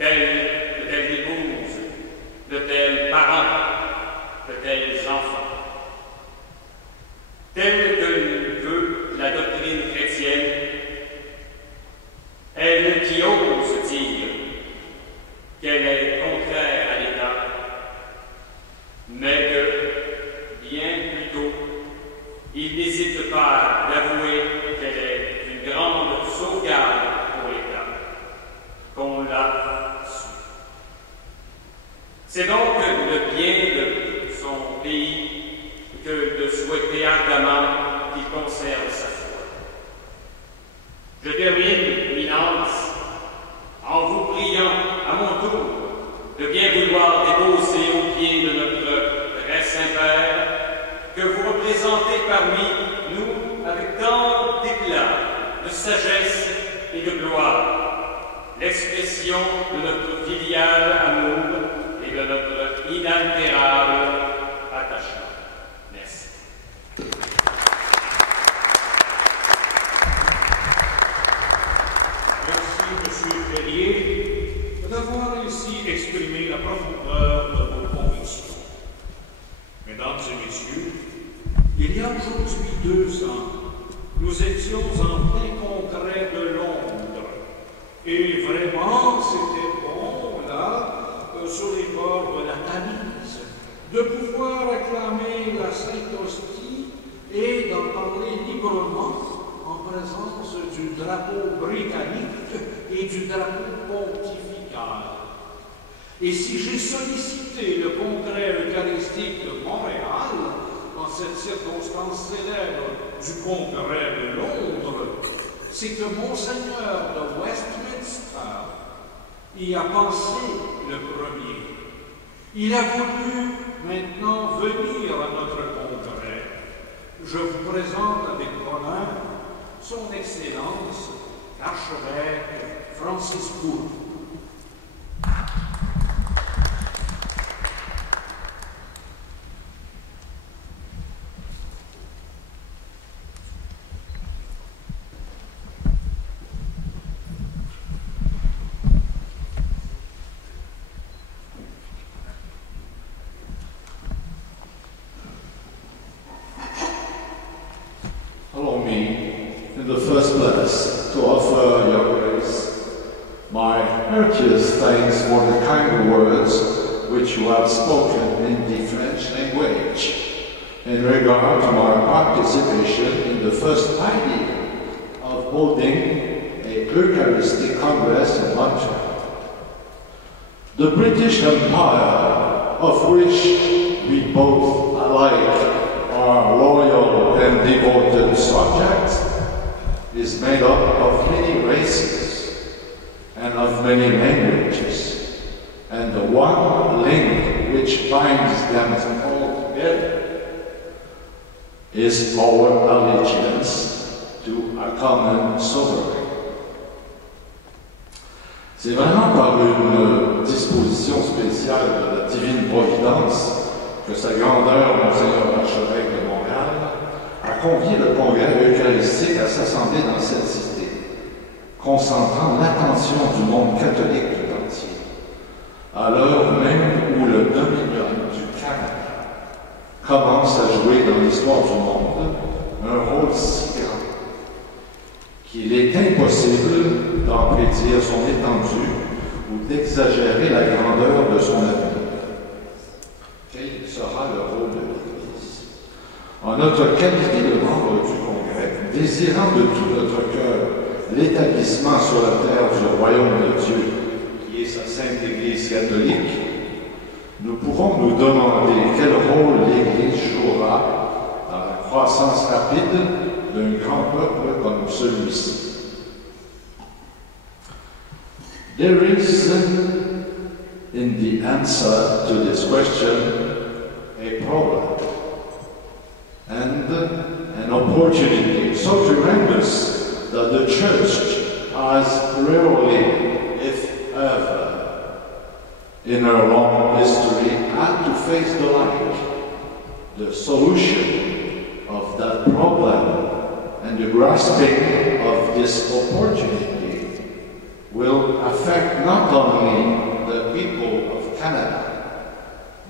de telle épouse, de tels parents, de tels enfants, tel que veut la doctrine chrétienne, elle qui ose dire qu'elle est contraire à l'État, mais que, bien plus tôt, il n'hésite pas d'avouer qu'elle est une grande sauvegarde pour l'État, qu'on l'a su. C'est donc le bien de son pays que de souhaiter ardemment qu'il conserve sa foi. Je termine, Éminence, en vous priant à mon tour de bien vouloir déposer aux pieds de notre très Saint-Père que vous représentez parmi nous avec tant d'éclat, de sagesse et de gloire, l'expression de notre filial amour et de notre inaltérable attachement. Merci. Merci, M. Perrier, d'avoir ici exprimé la profondeur de vos convictions. Mesdames et messieurs, il y a aujourd'hui 2 ans, nous étions en plein congrès de Londres. Et vraiment, c'était bon, là, sur les bords de la Tamise, de pouvoir acclamer la Sainte Hostie et d'en parler librement en présence du drapeau britannique et du drapeau pontifical. Et si j'ai sollicité le Congrès eucharistique de Montréal, en cette circonstance célèbre du Congrès de Londres, c'est que Monseigneur de Westminster y a pensé le premier. Il a voulu maintenant venir à notre Congrès. Je vous présente avec honneur son Excellence, l'archevêque Francis Bourg. Allow me, in the first place, to offer your grace my heartiest thanks for the kind words which you have spoken in the French language in regard to my participation in the first idea of holding a Eucharistic Congress in Montreal. The British Empire, of which we both alike are loyal and devoted subjects, is made up of many races and of many languages, and the one link which binds them all together is our allegiance to a common sovereign. C'est vraiment par une disposition spéciale de la divine providence que sa grandeur, Monseigneur l'archevêque de Montréal, a convié le Congrès eucharistique à s'assembler dans cette cité, concentrant l'attention du monde catholique tout entier, à l'heure même où le dominion du Canada commence à jouer dans l'histoire du monde un rôle si grand qu'il est impossible d'en prédire son étendue ou d'exagérer la grandeur de son avenir. Quel sera le rôle de l'Église? En notre qualité de membre du Congrès, désirant de tout notre cœur l'établissement sur la terre du royaume de Dieu, qui est sa sainte Église catholique, nous pouvons nous demander quel rôle l'Église jouera dans la croissance rapide d'un grand peuple comme celui-ci. There is, in the answer to this question, a problem and an opportunity so tremendous that the Church has rarely ever in her long history had to face the light. The solution of that problem and the grasping of this opportunity will affect not only the people of Canada,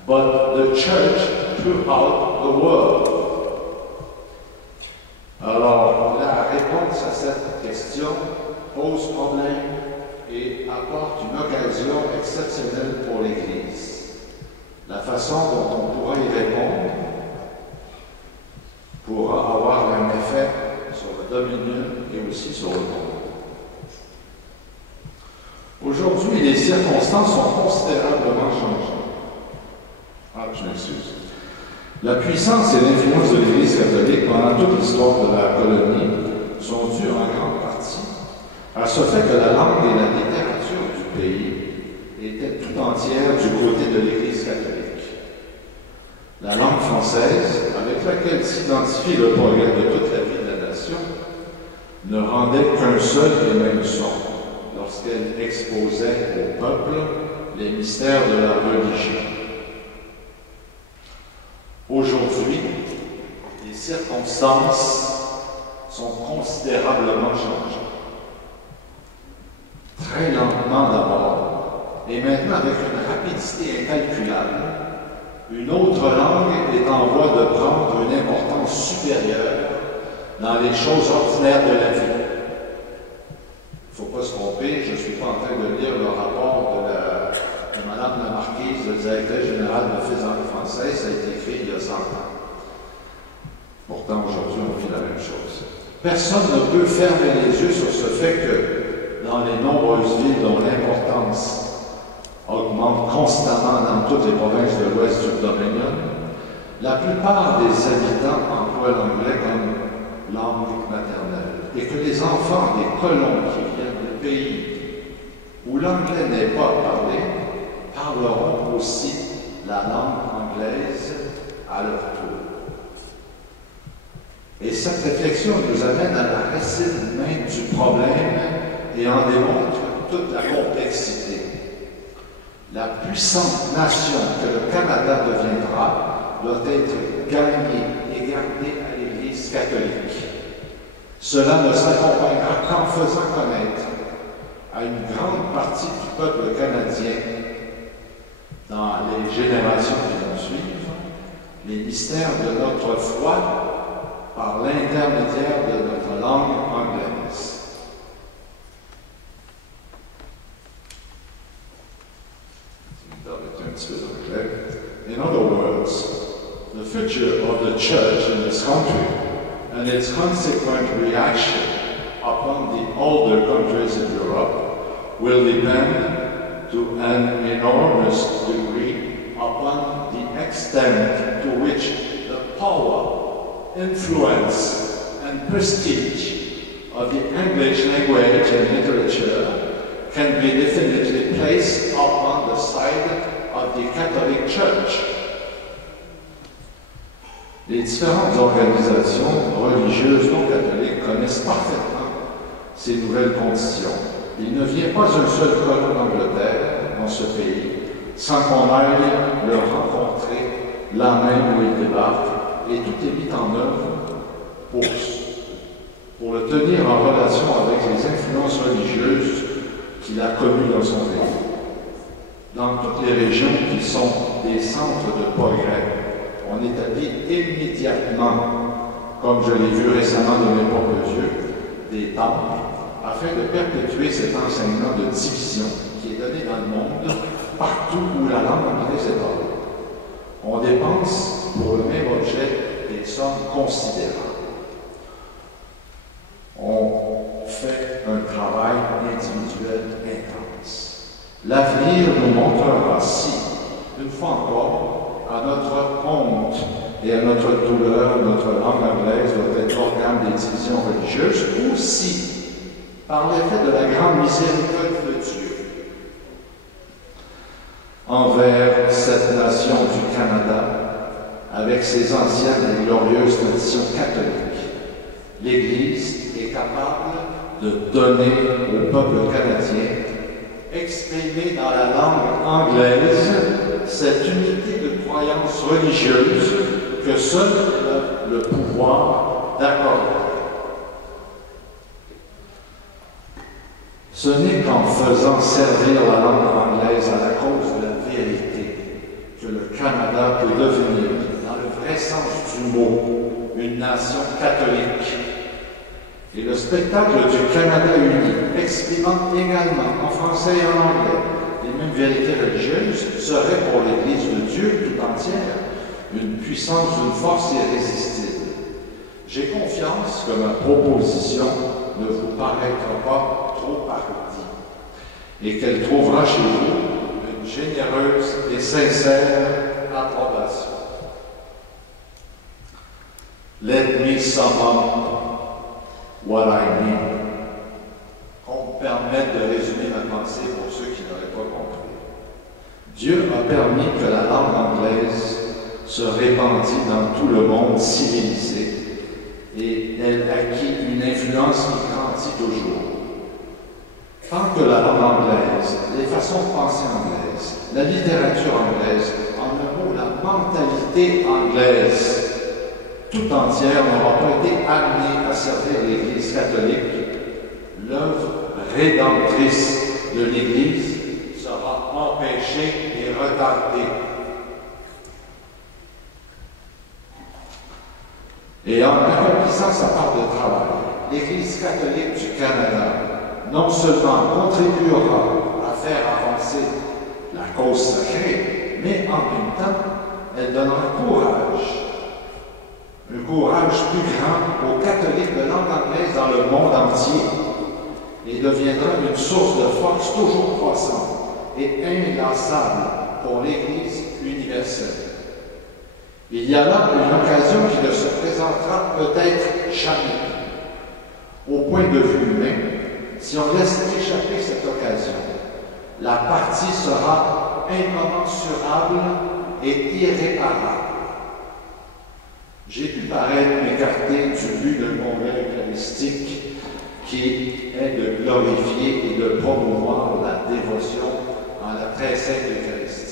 but the church throughout the world. Alors, la réponse à cette question pose problème et apporte une occasion exceptionnelle pour l'Église. La façon dont on pourra y répondre pourra avoir un effet sur le Dominion et aussi sur le monde. Aujourd'hui, les circonstances sont considérablement changées. Je m'excuse. La puissance et l'influence de l'Église catholique pendant toute l'histoire de la colonie sont dues en grande partie à ce fait que la langue et la littérature du pays étaient tout entières du côté de l'Église catholique. La langue française, avec laquelle s'identifie le progrès de toute la vie de la nation, ne rendait qu'un seul et même son lorsqu'elle exposait au peuple les mystères de la religion. Aujourd'hui, les circonstances sont considérablement changées. Très lentement d'abord, et maintenant avec une rapidité incalculable, une autre langue est en voie de prendre une importance supérieure dans les choses ordinaires de la vie. Il ne faut pas se tromper, je ne suis pas en train de lire le rapport de Mme la Marquise, le directeur général de l'Office de langue française, ça a été écrit il y a 100 ans. Pourtant, aujourd'hui, on vit la même chose. Personne ne peut fermer les yeux sur ce fait que dans les nombreuses villes dont l'importance augmente constamment dans toutes les provinces de l'ouest du Dominion, la plupart des habitants emploient l'anglais comme langue maternelle et que les enfants des colons qui viennent de pays où l'anglais n'est pas parlé parleront aussi la langue anglaise à leur tour. Et cette réflexion nous amène à la racine même du problème et en démontre toute la complexité. La puissante nation que le Canada deviendra doit être gagnée et gardée à l'Église catholique. Cela ne s'accompagnera qu'en faisant connaître à une grande partie du peuple canadien, dans les générations qui vont suivre, les mystères de notre foi par l'intermédiaire de notre langue anglaise. In other words, the future of the church in this country and its consequent reaction upon the older countries in Europe will depend to an enormous degree upon the extent to which the power, influence, and prestige of the English language and literature can be definitely placed upon the side of the Catholic Church. Les différentes organisations religieuses non catholiques connaissent parfaitement ces nouvelles conditions. Il ne vient pas un seul colon d'Angleterre dans ce pays sans qu'on aille le rencontrer là même où il débarque, et tout est mis en œuvre pour le tenir en relation avec les influences religieuses qu'il a connues dans son pays. Dans toutes les régions qui sont des centres de progrès, on établit immédiatement, comme je l'ai vu récemment de mes propres yeux, des temples afin de perpétuer cet enseignement de division qui est donné dans le monde partout où la langue anglaise est parlée. On dépense pour le même objet des sommes considérables. On fait un travail individuel intense. L'avenir nous montrera si, une fois encore, à notre honte et à notre douleur, notre langue anglaise doit être organe des divisions religieuses, ou si, par l'effet de la grande miséricorde de Dieu, envers cette nation du Canada, avec ses anciennes et glorieuses traditions catholiques, l'Église est capable de donner au peuple canadien exprimer dans la langue anglaise cette unité de croyance religieuse que seul a le pouvoir d'accorder. Ce n'est qu'en faisant servir la langue anglaise à la cause de la vérité que le Canada peut devenir, dans le vrai sens du mot, une nation catholique. Et le spectacle du Canada uni, exprimant également en français et en anglais les mêmes vérités religieuses, serait pour l'Église de Dieu tout entière une puissance, une force irrésistible. J'ai confiance que ma proposition ne vous paraîtra pas trop hardie et qu'elle trouvera chez vous une généreuse et sincère approbation. Let me sum up what I mean. Qu'on me permette de résumer ma pensée pour ceux qui n'auraient pas compris. Dieu a permis que la langue anglaise se répandit dans tout le monde civilisé et elle acquit une influence qui grandit toujours. Tant que la langue anglaise, les façons de penser anglaises, la littérature anglaise, en un mot, la mentalité anglaise, tout entière n'aura pas été amenée à servir l'Église catholique, l'œuvre rédemptrice de l'Église sera empêchée et retardée. Et en accomplissant sa part de travail, l'Église catholique du Canada non seulement contribuera à faire avancer la cause sacrée, mais en même temps, elle donnera courage, un courage plus grand aux catholiques de langue anglaise dans le monde entier et deviendra une source de force toujours croissante et inlassable pour l'Église universelle. Il y a là une occasion qui ne se présentera peut-être jamais. Au point de vue humain, si on laisse échapper cette occasion, la partie sera incommensurable et irréparable. J'ai pu paraître m'écarter du but d'un congrès eucharistique qui est de glorifier et de promouvoir la dévotion en la très sainte Eucharistie.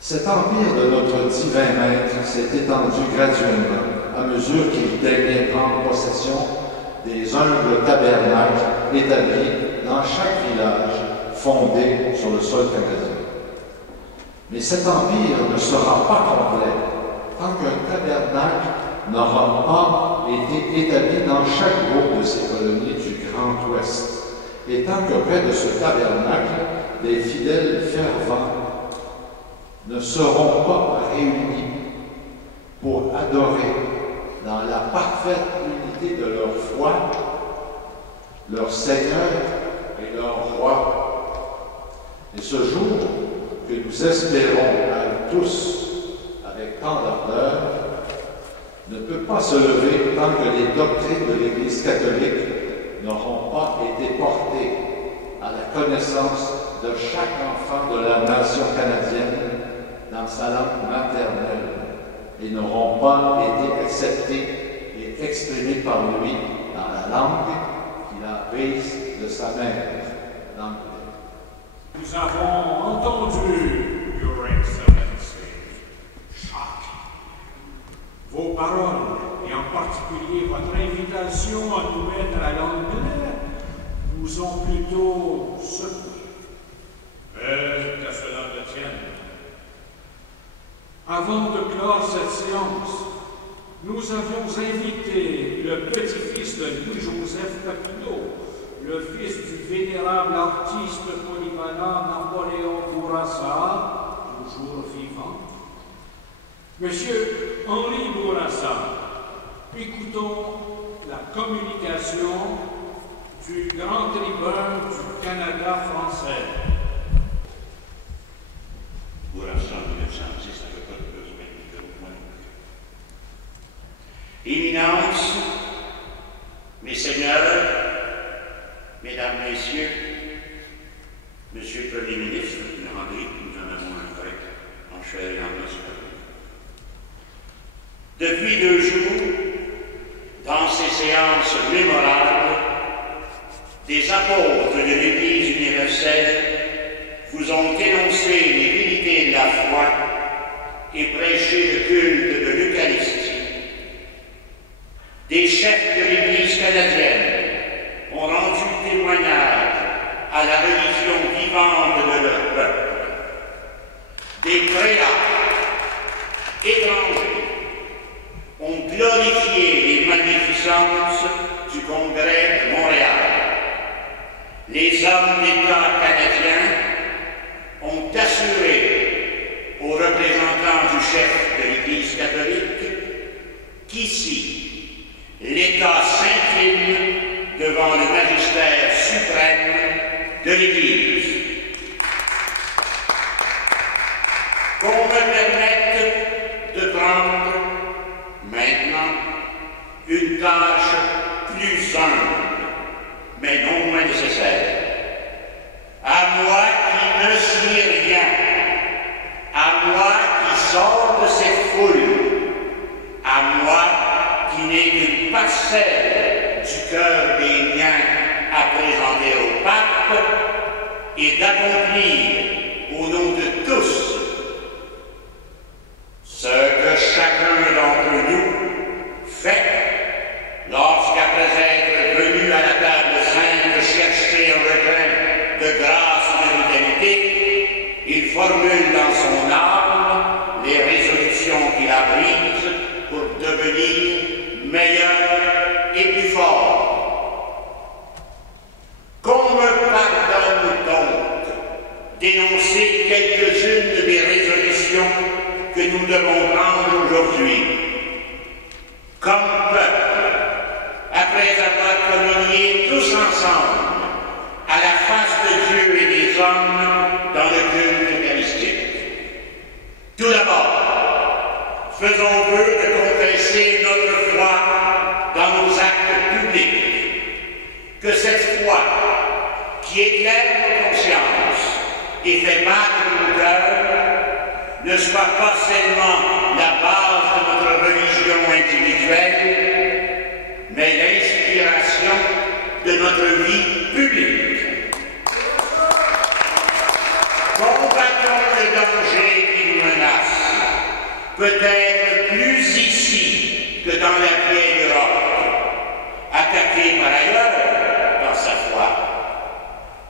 Cet empire de notre divin Maître s'est étendu graduellement à mesure qu'il daignait prendre possession des humbles tabernacles établis dans chaque village fondé sur le sol canadien. Mais cet empire ne sera pas complet tant qu'un tabernacle n'aura pas été établi dans chaque groupe de ces colonies du Grand Ouest, et tant que près de ce tabernacle, des fidèles fervents ne seront pas réunis pour adorer dans la parfaite unité de leur foi, leur Seigneur et leur Roi. Et ce jour que nous espérons à tous avec tant d'ardeur ne peut pas se lever tant que les doctrines de l'Église catholique n'auront pas été portées à la connaissance de chaque enfant de la nation canadienne dans sa langue maternelle et n'auront pas été acceptées et exprimées par lui dans la langue qu'il a apprise de sa mère, l'anglais. Nous avons entendu, Your Excellency, vos paroles, et en particulier votre invitation à nous mettre à l'anglais, nous ont plutôt secoués. Que cela ne tienne. Avant de clore cette séance, nous avions invité le petit-fils de Louis-Joseph Papineau, le fils du vénérable artiste polyvalent Napoléon Bourassa, toujours vivant. Monsieur Henri Bourassa, écoutons la communication du grand tribun du Canada français. Bourassa 1906 n'avait pas de besoin de moi. Éminence, mes seigneurs, mesdames, messieurs, monsieur le Premier ministre, nous en avons un grec en chair et en os. Depuis 2 jours, dans ces séances mémorables, des apôtres de l'Église universelle vous ont énoncé les vérités de la foi et prêché le culte de l'Eucharistie. Des chefs de l'Église canadienne ont rendu témoignage à la religion vivante de leur peuple. Des prélats étrangers ont glorifié les magnificences du Congrès de Montréal. Les hommes d'État canadiens ont assuré aux représentants du chef de l'Église catholique qu'ici, l'État s'incline devant le magistère suprême de l'Église. Qu'on me permette de prendre maintenant une tâche plus humble, mais non moins nécessaire. À moi qui ne suis rien, à moi qui sors de cette foule, à moi qui n'ai qu'une parcelle du cœur des miens à présenter au pape et d'accomplir au nom de tous ce que chacun d'entre nous fait lorsqu'après être venu à la table sainte chercher un regain de grâce et de vitalité, il formule dans son âme les résolutions qu'il a prises pour devenir meilleur et plus fort. Qu'on me pardonne donc d'énoncer quelques-unes des résolutions que nous devons prendre aujourd'hui. Comme peuple, après avoir communié tous ensemble à la face de Dieu et des hommes dans le culte eucharistique. Tout d'abord, faisons vœu de confesser notre foi dans nos actes publics. Que cette foi qui éclaire nos consciences et fait battre nos cœurs ne soit pas seulement la base de notre religion individuelle, mais l'inspiration de notre vie publique. Combattons le danger qui nous menace, peut-être plus ici que dans la vieille Europe, attaquée par ailleurs dans sa foi.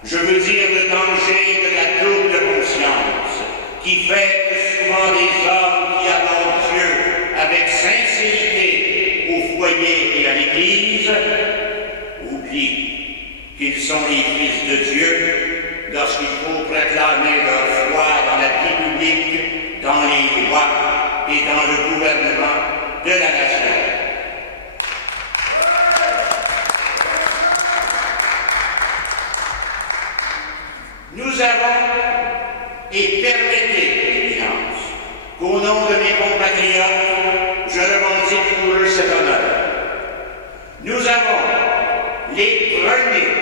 Je veux dire le danger de la double conscience, qui fait que souvent des hommes qui adorent Dieu avec sincérité au foyer et à l'Église oublient qu'ils sont les fils de Dieu lorsqu'il faut proclamer leur foi dans la vie publique, dans les lois et dans le gouvernement de la nation. Nous avons, et permettez, Éminence, qu'au nom de mes compatriotes, je revendique pour eux cet honneur. Nous avons les premiers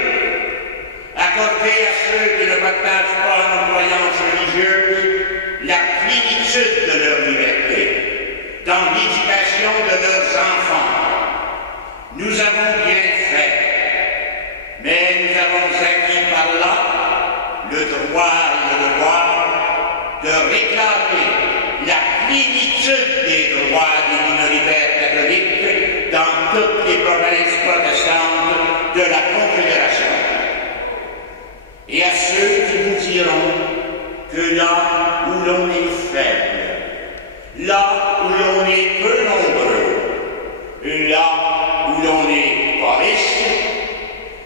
accordés à ceux qui ne partagent pas nos croyances religieuses la plénitude de leur liberté dans l'éducation de leurs enfants. Nous avons bien fait, mais nous avons acquis par là le droit et le devoir de réclamer la plénitude des droits des minoritaires catholiques dans toutes les provinces protestantes de la Confédération. Et à ceux qui vous diront que là où l'on est faible, là où l'on est peu nombreux, là où l'on n'est pas riche,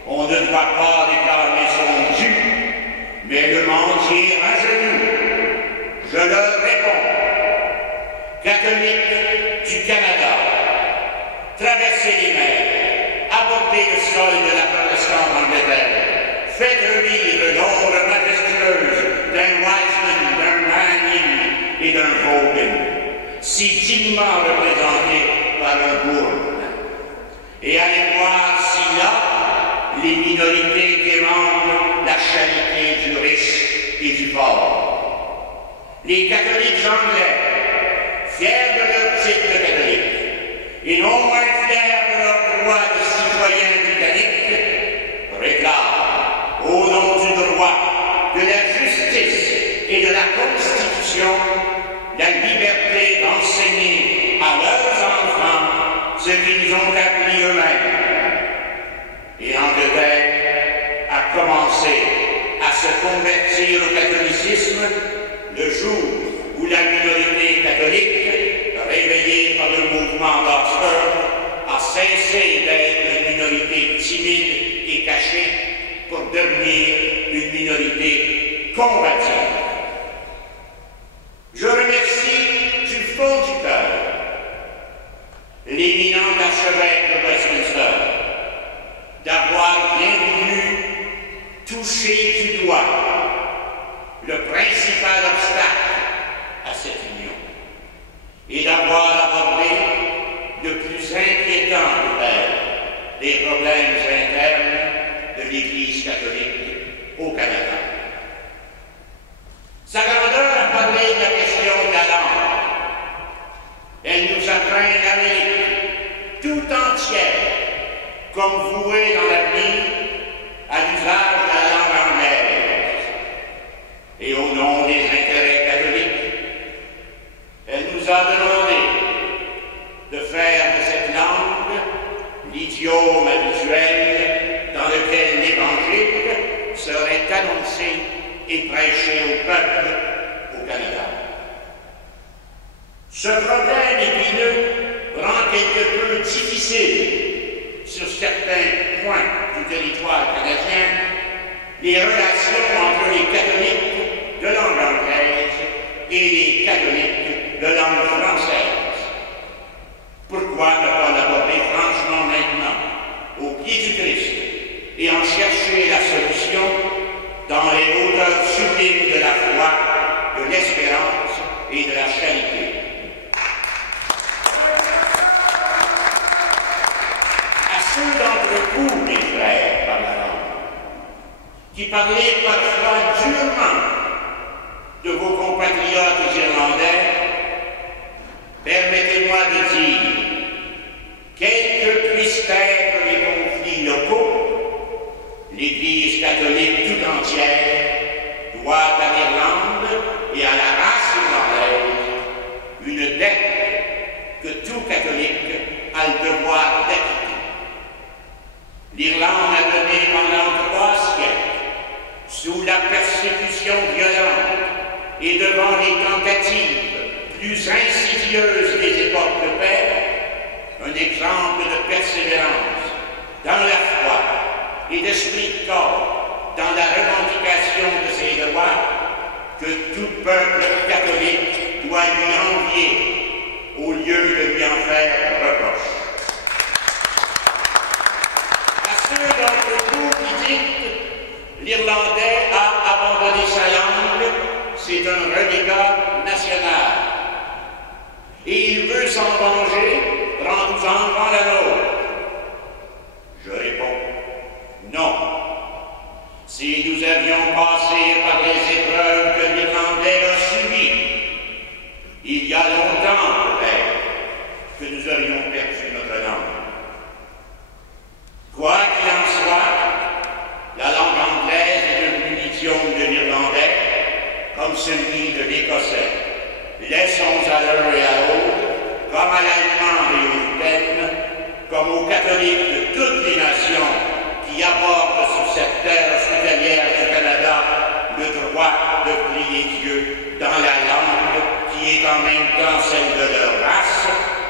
on ne doit pas réclamer son dû, mais le mendier à genoux. Je leur réponds, catholiques du Canada, traversez les mers, abordez le sol de la protestante Angleterre, faites revivre l'ombre majestueuse d'un Wiseman, d'un Manning et d'un Vaughan, si dignement représentés par un Bourne. Et allez voir si là, les minorités quémandent la charité du riche et du pauvre. Les catholiques anglais, fiers de leur titre de catholique, et non moins fiers de leur droit de citoyens britanniques, réclament la Constitution la liberté d'enseigner à leurs enfants ce qu'ils ont appris eux-mêmes. Et l'Angleterre a commencé à se convertir au catholicisme le jour où la minorité catholique, réveillée par le mouvement d'Oxford, a cessé d'être une minorité timide et cachée pour devenir une minorité combative. Je remercie du fond du cœur l'éminent archevêque de Westminster d'avoir bien voulu toucher du doigt le principal obstacle à cette union et d'avoir abordé le plus inquiétant peut-être des problèmes internes de l'Église catholique au Canada. Sa grandeur a parlé de la question de la langue. Elle nous apprend l'Amérique tout entière comme vouée dans l'avenir à l'usage de la langue anglaise. Et au nom des intérêts catholiques, elle nous a demandé de faire de cette langue l'idiome habituel dans lequel l'Évangile serait annoncé et prêché au peuple au Canada. Ce problème épineux rend quelque peu difficile sur certains points du territoire canadien les relations entre les catholiques de langue anglaise et les catholiques de langue française. Pourquoi ne pas l'aborder franchement maintenant, au pied du Christ, et en chercher la solution dans les hauteurs sublimes de la foi, de l'espérance et de la charité? À ceux d'entre vous, mes frères, par la langue, qui parlez parfois durement de vos compatriotes irlandais, permettez-moi de dire, quels que puissent être les conflits locaux, l'Église catholique tout entière doit à l'Irlande et à la race irlandaise une dette que tout catholique a le devoir d'acquitter. L'Irlande a donné pendant 3 siècles, sous la persécution violente et devant les tentatives plus insidieuses des époques de paix, un exemple de persévérance dans la foi et d'esprit de corps dans la revendication de ses droits que tout peuple catholique doit lui envier au lieu de lui en faire reproche. À ceux d'entre vous qui dites l'Irlandais a abandonné sa langue, c'est un renégat national. Et il veut s'en venger en nous enlevant la nôtre. Je réponds, non. Si nous avions passé par les épreuves que l'Irlandais a subies, il y a longtemps peut-être que nous aurions perdu notre langue. Quoi qu'il en soit, la langue anglaise est devenue l'idiome de l'Irlandais, comme celui de l'Écossais. Laissons à l'un et à l'autre, comme à l'Allemand et aux Itaines, comme aux catholiques de toutes les nations qui apportent sur cette terre hospitalière du Canada le droit de prier Dieu dans la langue qui est en même temps celle de leur race,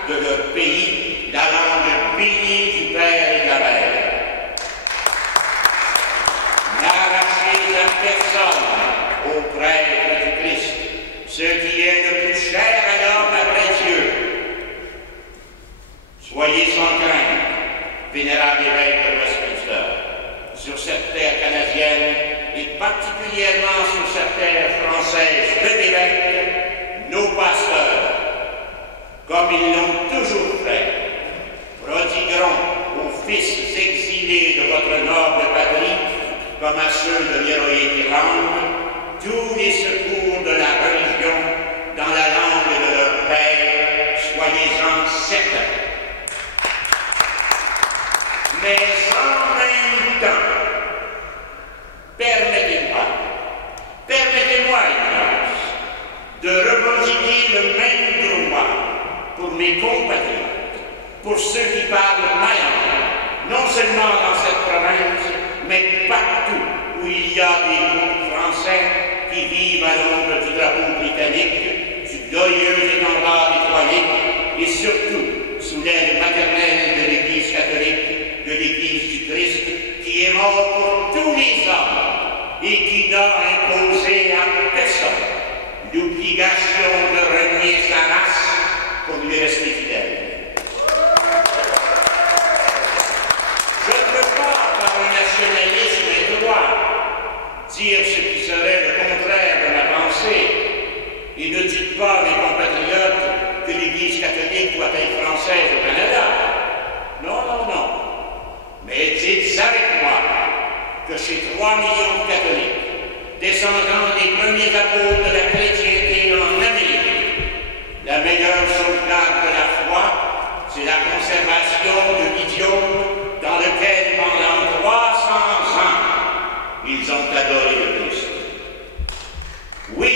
de leur pays, la langue bénie du Père et de la Mère. N'arrachez à personne au prêtre du Christ ce qui est le plus cher à l'homme après Dieu. Soyez sans crainte, vénérable évêque de Westminster, sur cette terre canadienne et particulièrement sur cette terre française de Québec, nos pasteurs, comme ils l'ont toujours fait, prodigueront aux fils exilés de votre noble patrie, comme à ceux de l'héroïque Irlande, tous les secours de la religion dans la langue de leur père, soyez-en certains. Mais en même temps, permettez-moi une chose. mes compatriotes, pour ceux qui parlent maillard, non seulement dans cette province, mais partout où il y a des groupes français qui vivent à l'ombre du drapeau britannique, du glorieux étendard étoilé, et surtout sous l'aile maternelle de l'Église catholique, de l'Église du Christ, qui est mort pour tous les hommes et qui n'a imposé à personne l'obligation de renier sa race pour lui rester fidèle. Je ne peux pas, par un nationalisme étroit, dire ce qui serait le contraire de ma pensée. Et ne dites pas, mes compatriotes, que l'Église catholique doit être française au Canada. Non, non, non. Mais dites avec moi que ces 3 millions de catholiques, descendants des premiers apôtres de la chrétienté en Amérique, la meilleure sauvegarde de la foi, c'est la conservation de l'idiome dans lequel, pendant 300 ans, ils ont adoré le Christ. Oui,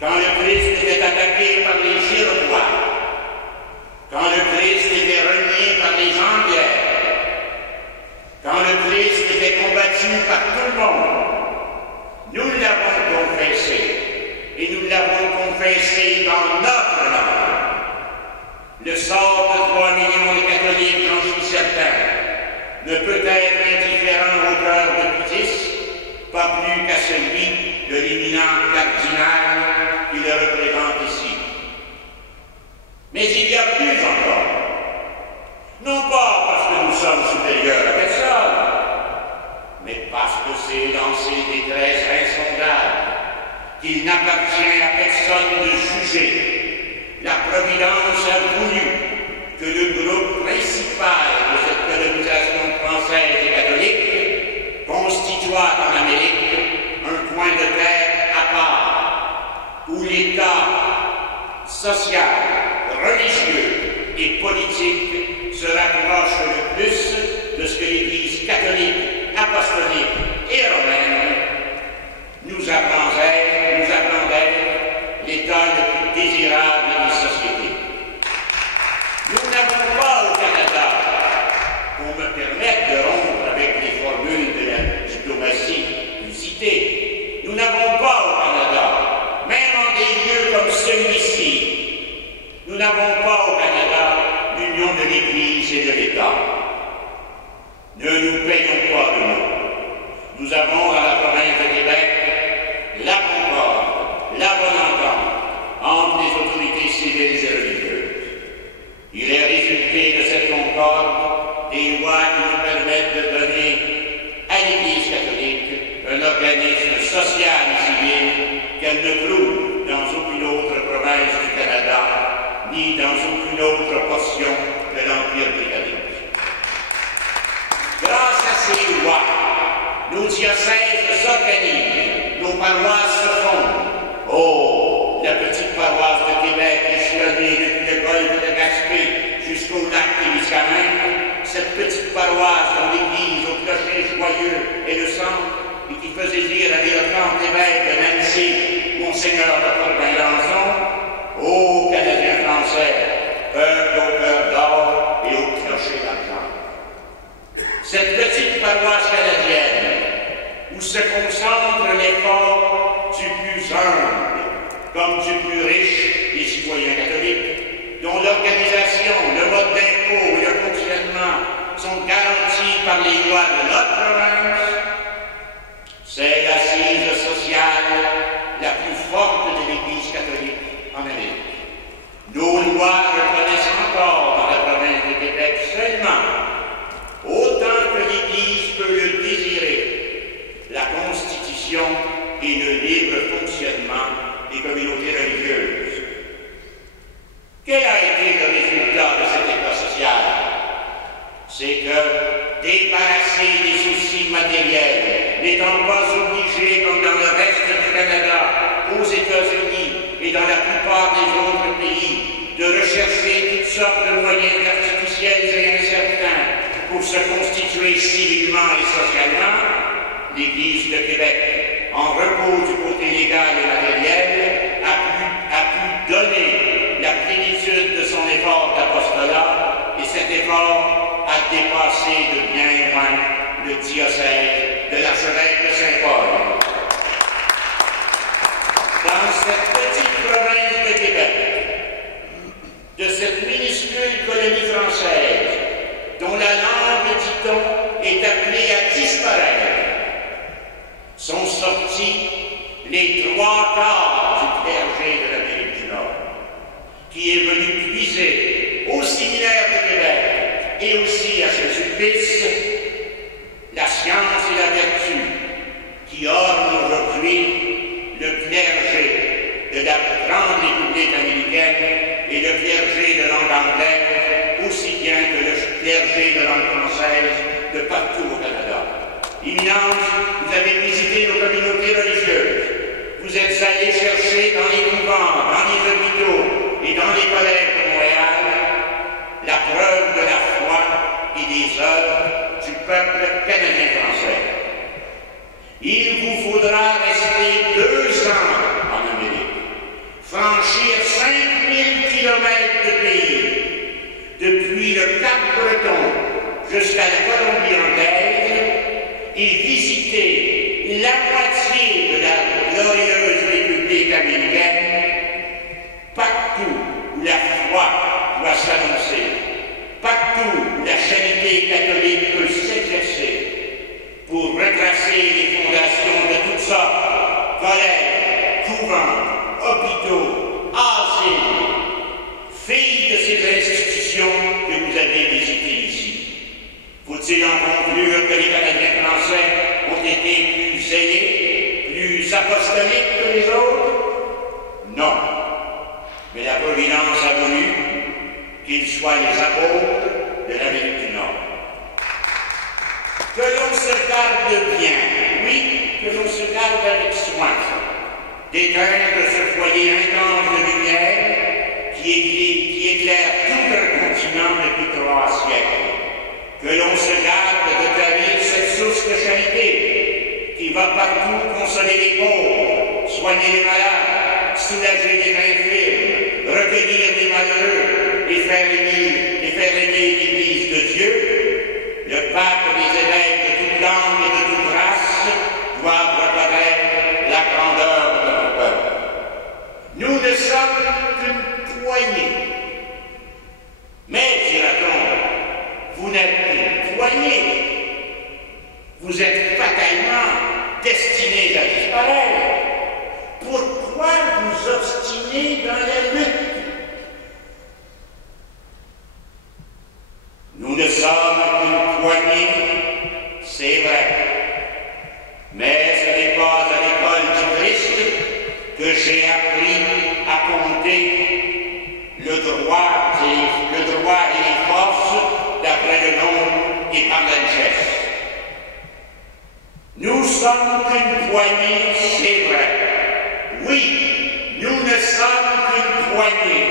quand le Christ était attaqué par les Iroquois, quand le Christ était renié par les Anglais, quand le Christ était combattu par tout le monde, nous l'avons confessé, et nous l'avons confessé dans notre langue. Le sort de 3 millions de catholiques, j'en suis certain, ne peut être indifférent au cœur de Pietis, pas plus qu'à celui de l'éminent cardinal qui le représente ici. Mais il y a plus encore. Non pas parce que nous sommes supérieurs à personne, mais parce que c'est dans ces détresses insondables qu'il n'appartient à personne de juger. La Providence a voulu que le groupe principal de cette colonisation française et catholique constituât en Amérique un coin de terre à part, où l'État social, religieux et politique se rapproche le plus de ce que l'Église catholique, apostolique et romaine nous apprend d'être l'État le plus désirable des sociétés. Nous n'avons pas au Canada, qu'on me permette de rompre avec les formules de la diplomatie citée, nous n'avons pas au Canada, même en des lieux comme celui-ci, nous n'avons pas au Canada l'union de l'Église et de l'État. Ne nous payons pas de mots. Nous avons dans la province de Québec la concorde, la bonne entente entre les autorités civiles et religieuses. Il est résulté de cette concorde des lois qui nous permettent de donner à l'Église catholique un organisme social et civil qu'elle ne trouve dans aucune autre province du Canada, ni dans aucune autre portion de l'Empire britannique. Grâce à ces lois, nos diocèses s'organisent, nos paroisses se fondent. Oh, la petite paroisse de Québec, échelonnée depuis le golfe de Gaspé jusqu'au lac Témiscamingue, cette petite paroisse dont l'église au clocher joyeux est le centre et qui faisait dire à l'éloquent évêque de Nancy, Monseigneur de Corbin-Lançon, ô Canadiens français, peuple au cœur d'or et au clocher d'argent. Cette petite paroisse canadienne, où se concentre l'effort du plus humble comme du plus riche des citoyens catholiques, dont l'organisation, le mode d'impôt et le fonctionnement sont garantis par les lois de notre province, c'est l'assise sociale la plus forte de l'Église catholique en Amérique. Nos lois reconnaissent encore dans la province de Québec seulement, autant que l'Église peut le désirer, la constitution et le libre fonctionnement des communautés religieuses. Quel a été le résultat de cet état social? C'est que, débarrassés des soucis matériels, n'étant pas obligés, comme dans le reste du Canada, aux États-Unis et dans la plupart des autres pays, de rechercher toutes sortes de moyens artificiels et incertains pour se constituer civilement et socialement, l'Église de Québec, en repos du côté légal et matériel, a pu donner la plénitude de son dépassé de bien loin le diocèse de l'archevêque de Saint-Paul. Dans cette petite province de Québec, de cette minuscule colonie française, dont la langue, dit-on, est appelée à disparaître, sont sortis les 3 quarts du clergé de l'Amérique du Nord, qui est venu puiser au séminaire de Québec et aussi à Saint-Sulpice la science et la vertu qui ornent aujourd'hui le clergé de la grande République américaine et le clergé de langue anglaise, aussi bien que le clergé de langue française de partout au Canada. Éminence, vous avez visité nos communautés religieuses. Vous êtes allés chercher dans les couvents, dans les hôpitaux et dans les collèges de Montréal la preuve de la foi et des œuvres du peuple canadien-français. Il vous faudra rester 2 ans en Amérique, franchir 5000 kilomètres de pays, depuis le Cap-Breton jusqu'à la Colombie anglaise, et visiter la moitié de la glorieuse République américaine, partout où la foi doit s'annoncer, partout où la charité catholique peut s'exercer, pour retracer les fondations de toutes sortes, collèges, couvents, hôpitaux, asiles, filles de ces institutions que vous avez visitées ici. Faut-il en conclure que les Canadiens français ont été plus zélés, plus apostoliques que les autres? Non. Mais la Providence a voulu qu'ils soient les apôtres de l'Amérique du Nord. Que l'on se garde bien, oui, que l'on se garde avec soin, d'éteindre ce foyer intense de lumière qui éclaire tout un continent depuis 3 siècles. Que l'on se garde de trahir cette source de charité qui va partout consoler les pauvres, soigner les malades, soulager les infirmes, recueillir les malheureux et faire aimer l'Église de Dieu. Le pape et les évêques de toute langue et de toute race doivent reconnaître la grandeur de notre peuple. Nous ne sommes qu'une poignée. Mais, dira-t-on, vous n'êtes qu'une poignée. Vous êtes fatalement destinés à disparaître. Pourquoi vous obstiner dans la lutte? Nous ne sommes qu'une poignée, c'est vrai. Mais ce n'est pas à l'école du Christ que j'ai appris à compter le droit et les forces d'après le nombre et par la richesse. Nous sommes qu'une poignée, c'est vrai. Oui, nous ne sommes qu'une poignée.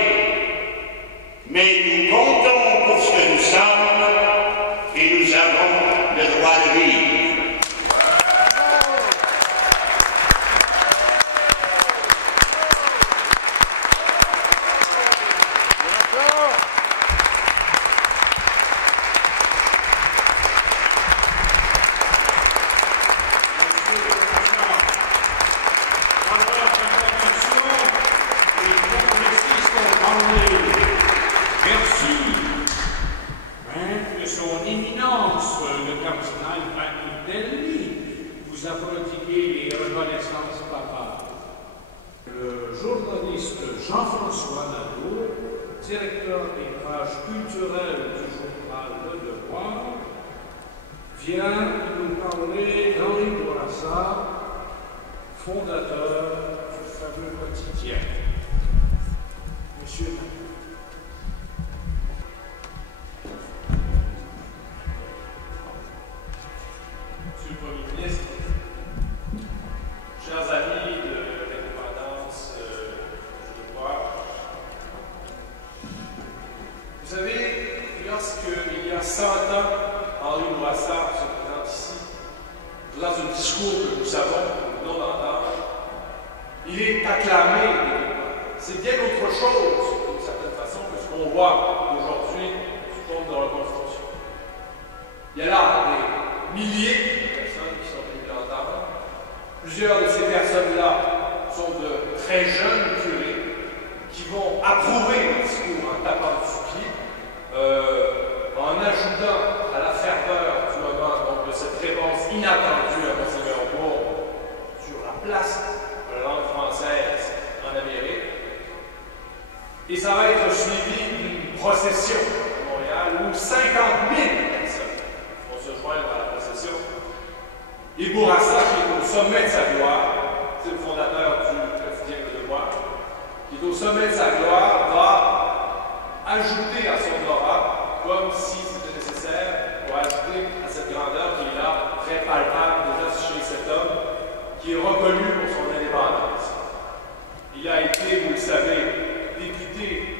Mais nous comptons pour ce que nous sommes et nous avons le droit de vivre. Jean-François Nadeau, directeur des pages culturelles du journal Le Devoir, vient nous parler d'Henri Bourassa, fondateur du fameux quotidien. Monsieur Nadeau. Monsieur le Premier ministre, chers amis de l'indépendance du devoir, vous savez, lorsqu'il y a 100 ans, Henri Bourassa se présente ici, dans un discours que nous savons, que nous venons d'entendre, il est acclamé. C'est bien autre chose, d'une certaine façon, que ce qu'on voit aujourd'hui sous forme de reconstruction. qui est au sommet de sa gloire, va ajouter à son aura, comme si c'était nécessaire, pour ajouter à cette grandeur qui est là, très palpable déjà chez cet homme, qui est reconnu pour son indépendance. Il a été, vous le savez, député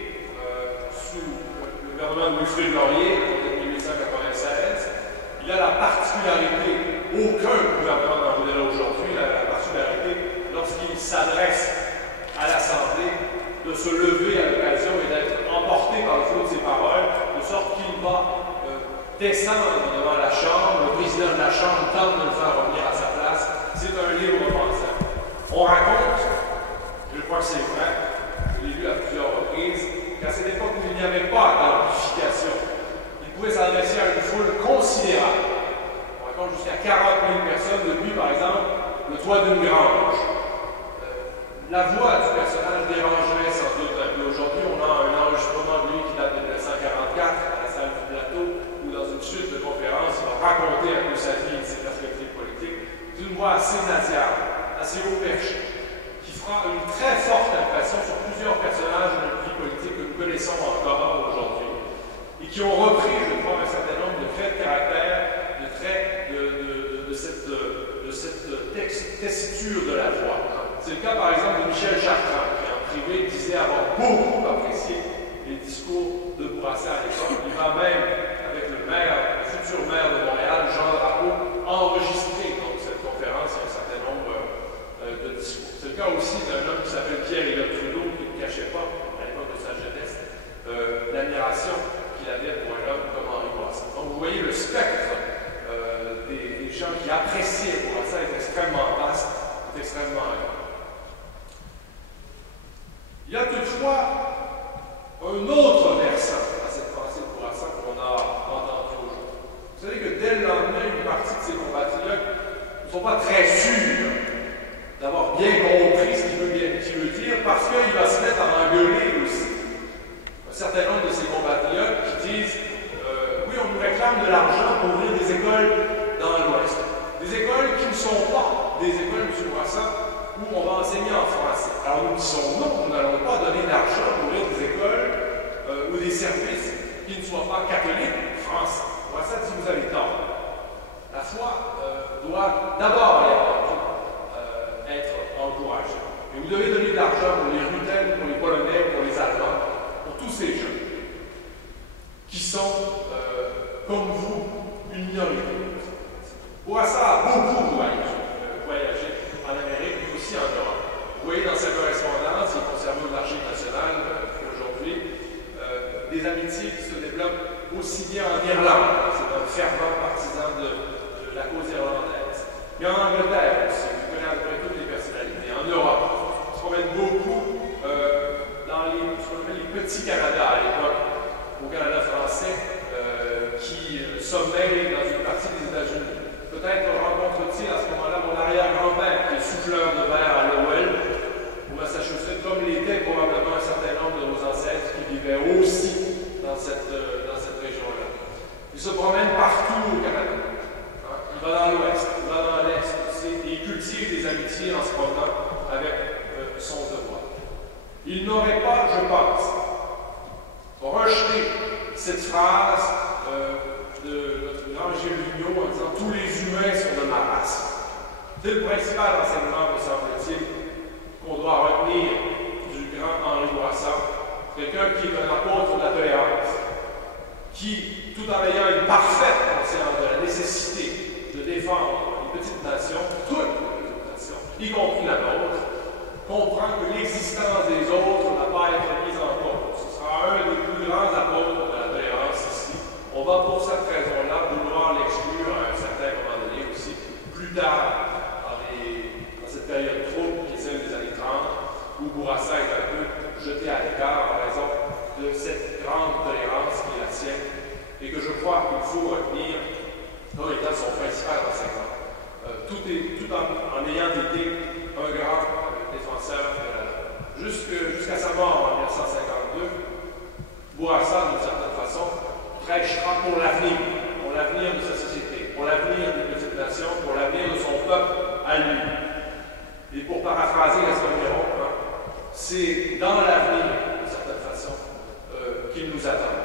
sous le gouvernement de Louis-Philippe Laurier en 1896. Il a la particularité, aucun gouvernement n'en voudrait aujourd'hui, la particularité, lorsqu'il s'adresse à l'Assemblée, de se lever à l'occasion et d'être emporté par le flot de ses paroles, de sorte qu'il va descendre devant la Chambre. Le président de la Chambre tente de le faire revenir à sa place. C'est un livre pensant. On raconte, je crois que c'est vrai, je l'ai lu à plusieurs reprises, qu'à cette époque où il n'y avait pas d'amplification, il pouvait s'adresser à une foule considérable. On raconte jusqu'à 40 000 personnes depuis, par exemple, le toit d'une grange. La voix du personnage dérangerait sans doute un peu. Aujourd'hui, on a un enregistrement de lui qui date de 1944 à la salle du plateau, où dans une suite de conférences, il va raconter un peu sa vie et ses perspectives politiques, d'une voix assez nasillarde, assez haut perché, qui fera une très forte impression sur plusieurs personnages de notre vie politique que nous connaissons encore aujourd'hui, et qui ont repris, je crois, un certain nombre de traits de caractère, de traits de cette tessiture de la voix. C'est le cas, par exemple, de Michel Chartrand, qui en privé disait avoir beaucoup apprécié les discours de Bourassa à l'époque. Il va même, avec le futur maire de Montréal, Jean Drapeau, enregistrer donc cette conférence et un certain nombre de discours. C'est le cas aussi d'un homme qui s'appelle Pierre-Éliott Trudeau, qui ne cachait pas, à l'époque de sa jeunesse, l'admiration qu'il avait pour un homme comme Henri Bourassa. Donc vous voyez, le spectre des gens qui appréciaient Bourassa est extrêmement vaste, est extrêmement grand. Il y a toutefois un autre versant à cette pensée de Bourassa qu'on a entendu aujourd'hui. Vous savez que dès le lendemain, une partie de ses compatriotes ne sont pas très sûrs d'avoir bien compris ce qu'il veut dire, parce qu'il va se mettre à engueuler aussi. Un certain nombre de ses compatriotes qui disent oui, on nous réclame de l'argent pour ouvrir des écoles dans l'Ouest. Des écoles qui ne sont pas des écoles, M. Bourassa, où on va enseigner en français. Alors nous disons non, nous n'allons pas donner d'argent pour ouvrir des écoles ou des services qui ne soient pas catholiques français. Bourassa dit vous avez tort. La foi doit d'abord et avant tout être encouragée. Et vous devez donner de l'argent pour les Ruthènes, pour les Polonais, pour les Allemands, pour tous ces gens qui sont, comme vous, une minorité. Bourassa a beaucoup voyagé en Amérique, mais aussi en Europe. Vous voyez dans sa correspondance, qui est conservée au Archives nationales aujourd'hui, des amitiés qui se développent aussi bien en Irlande, c'est un fervent partisan de la cause irlandaise, mais en Angleterre aussi, vous connaissez à peu près toutes les personnalités, en Europe. On se promène beaucoup dans ce qu'on appelle les petits Canada à l'époque, au Canada français, qui sommeillent dans une partie des États-Unis. Peut-être rencontre-t-il à ce moment-là mon arrière-grand-père, qui est souffleur de verre à Lowell, au Massachusetts, comme l'était probablement un certain nombre de nos ancêtres qui vivaient aussi dans cette région-là. Il se promène partout au Canada. Il va dans l'Ouest, il va dans l'Est aussi, et il cultive des amitiés en se promenant avec son devoir. Il n'aurait pas, je pense, rejeté cette phrase de notre grand Gilles Vigneault en disant « tous les humains sont de ma race ». C'est le principal enseignement, me semble-t-il, qu'on doit retenir du grand Henri Bourassa, quelqu'un qui est un apôtre de la tolérance, qui, tout en ayant une parfaite conscience de la nécessité de défendre les petites nations, toutes les petites nations, y compris la nôtre, comprend que l'existence des autres n'a pas à être mise en compte. Ce sera un des plus grands apôtres de la tolérance ici. On va pour cette raison-là vouloir l'exclure à un certain moment donné aussi, plus tard, dans cette période trouble qui est celle des années 30, où Bourassa est un peu jeté à l'écart en raison de cette grande tolérance qui est la sienne, et que je crois qu'il faut retenir comme étant son principal enseignement, tout en ayant été un grand défenseur de la loi. Jusqu'à sa mort en 1952, Bourassa, d'une certaine façon, prêchera pour l'avenir de sa société, pour l'avenir des petites nations, pour l'avenir de son peuple à lui. Et pour paraphraser Gaston Miron, c'est dans l'avenir, d'une certaine façon, qu'il nous attend.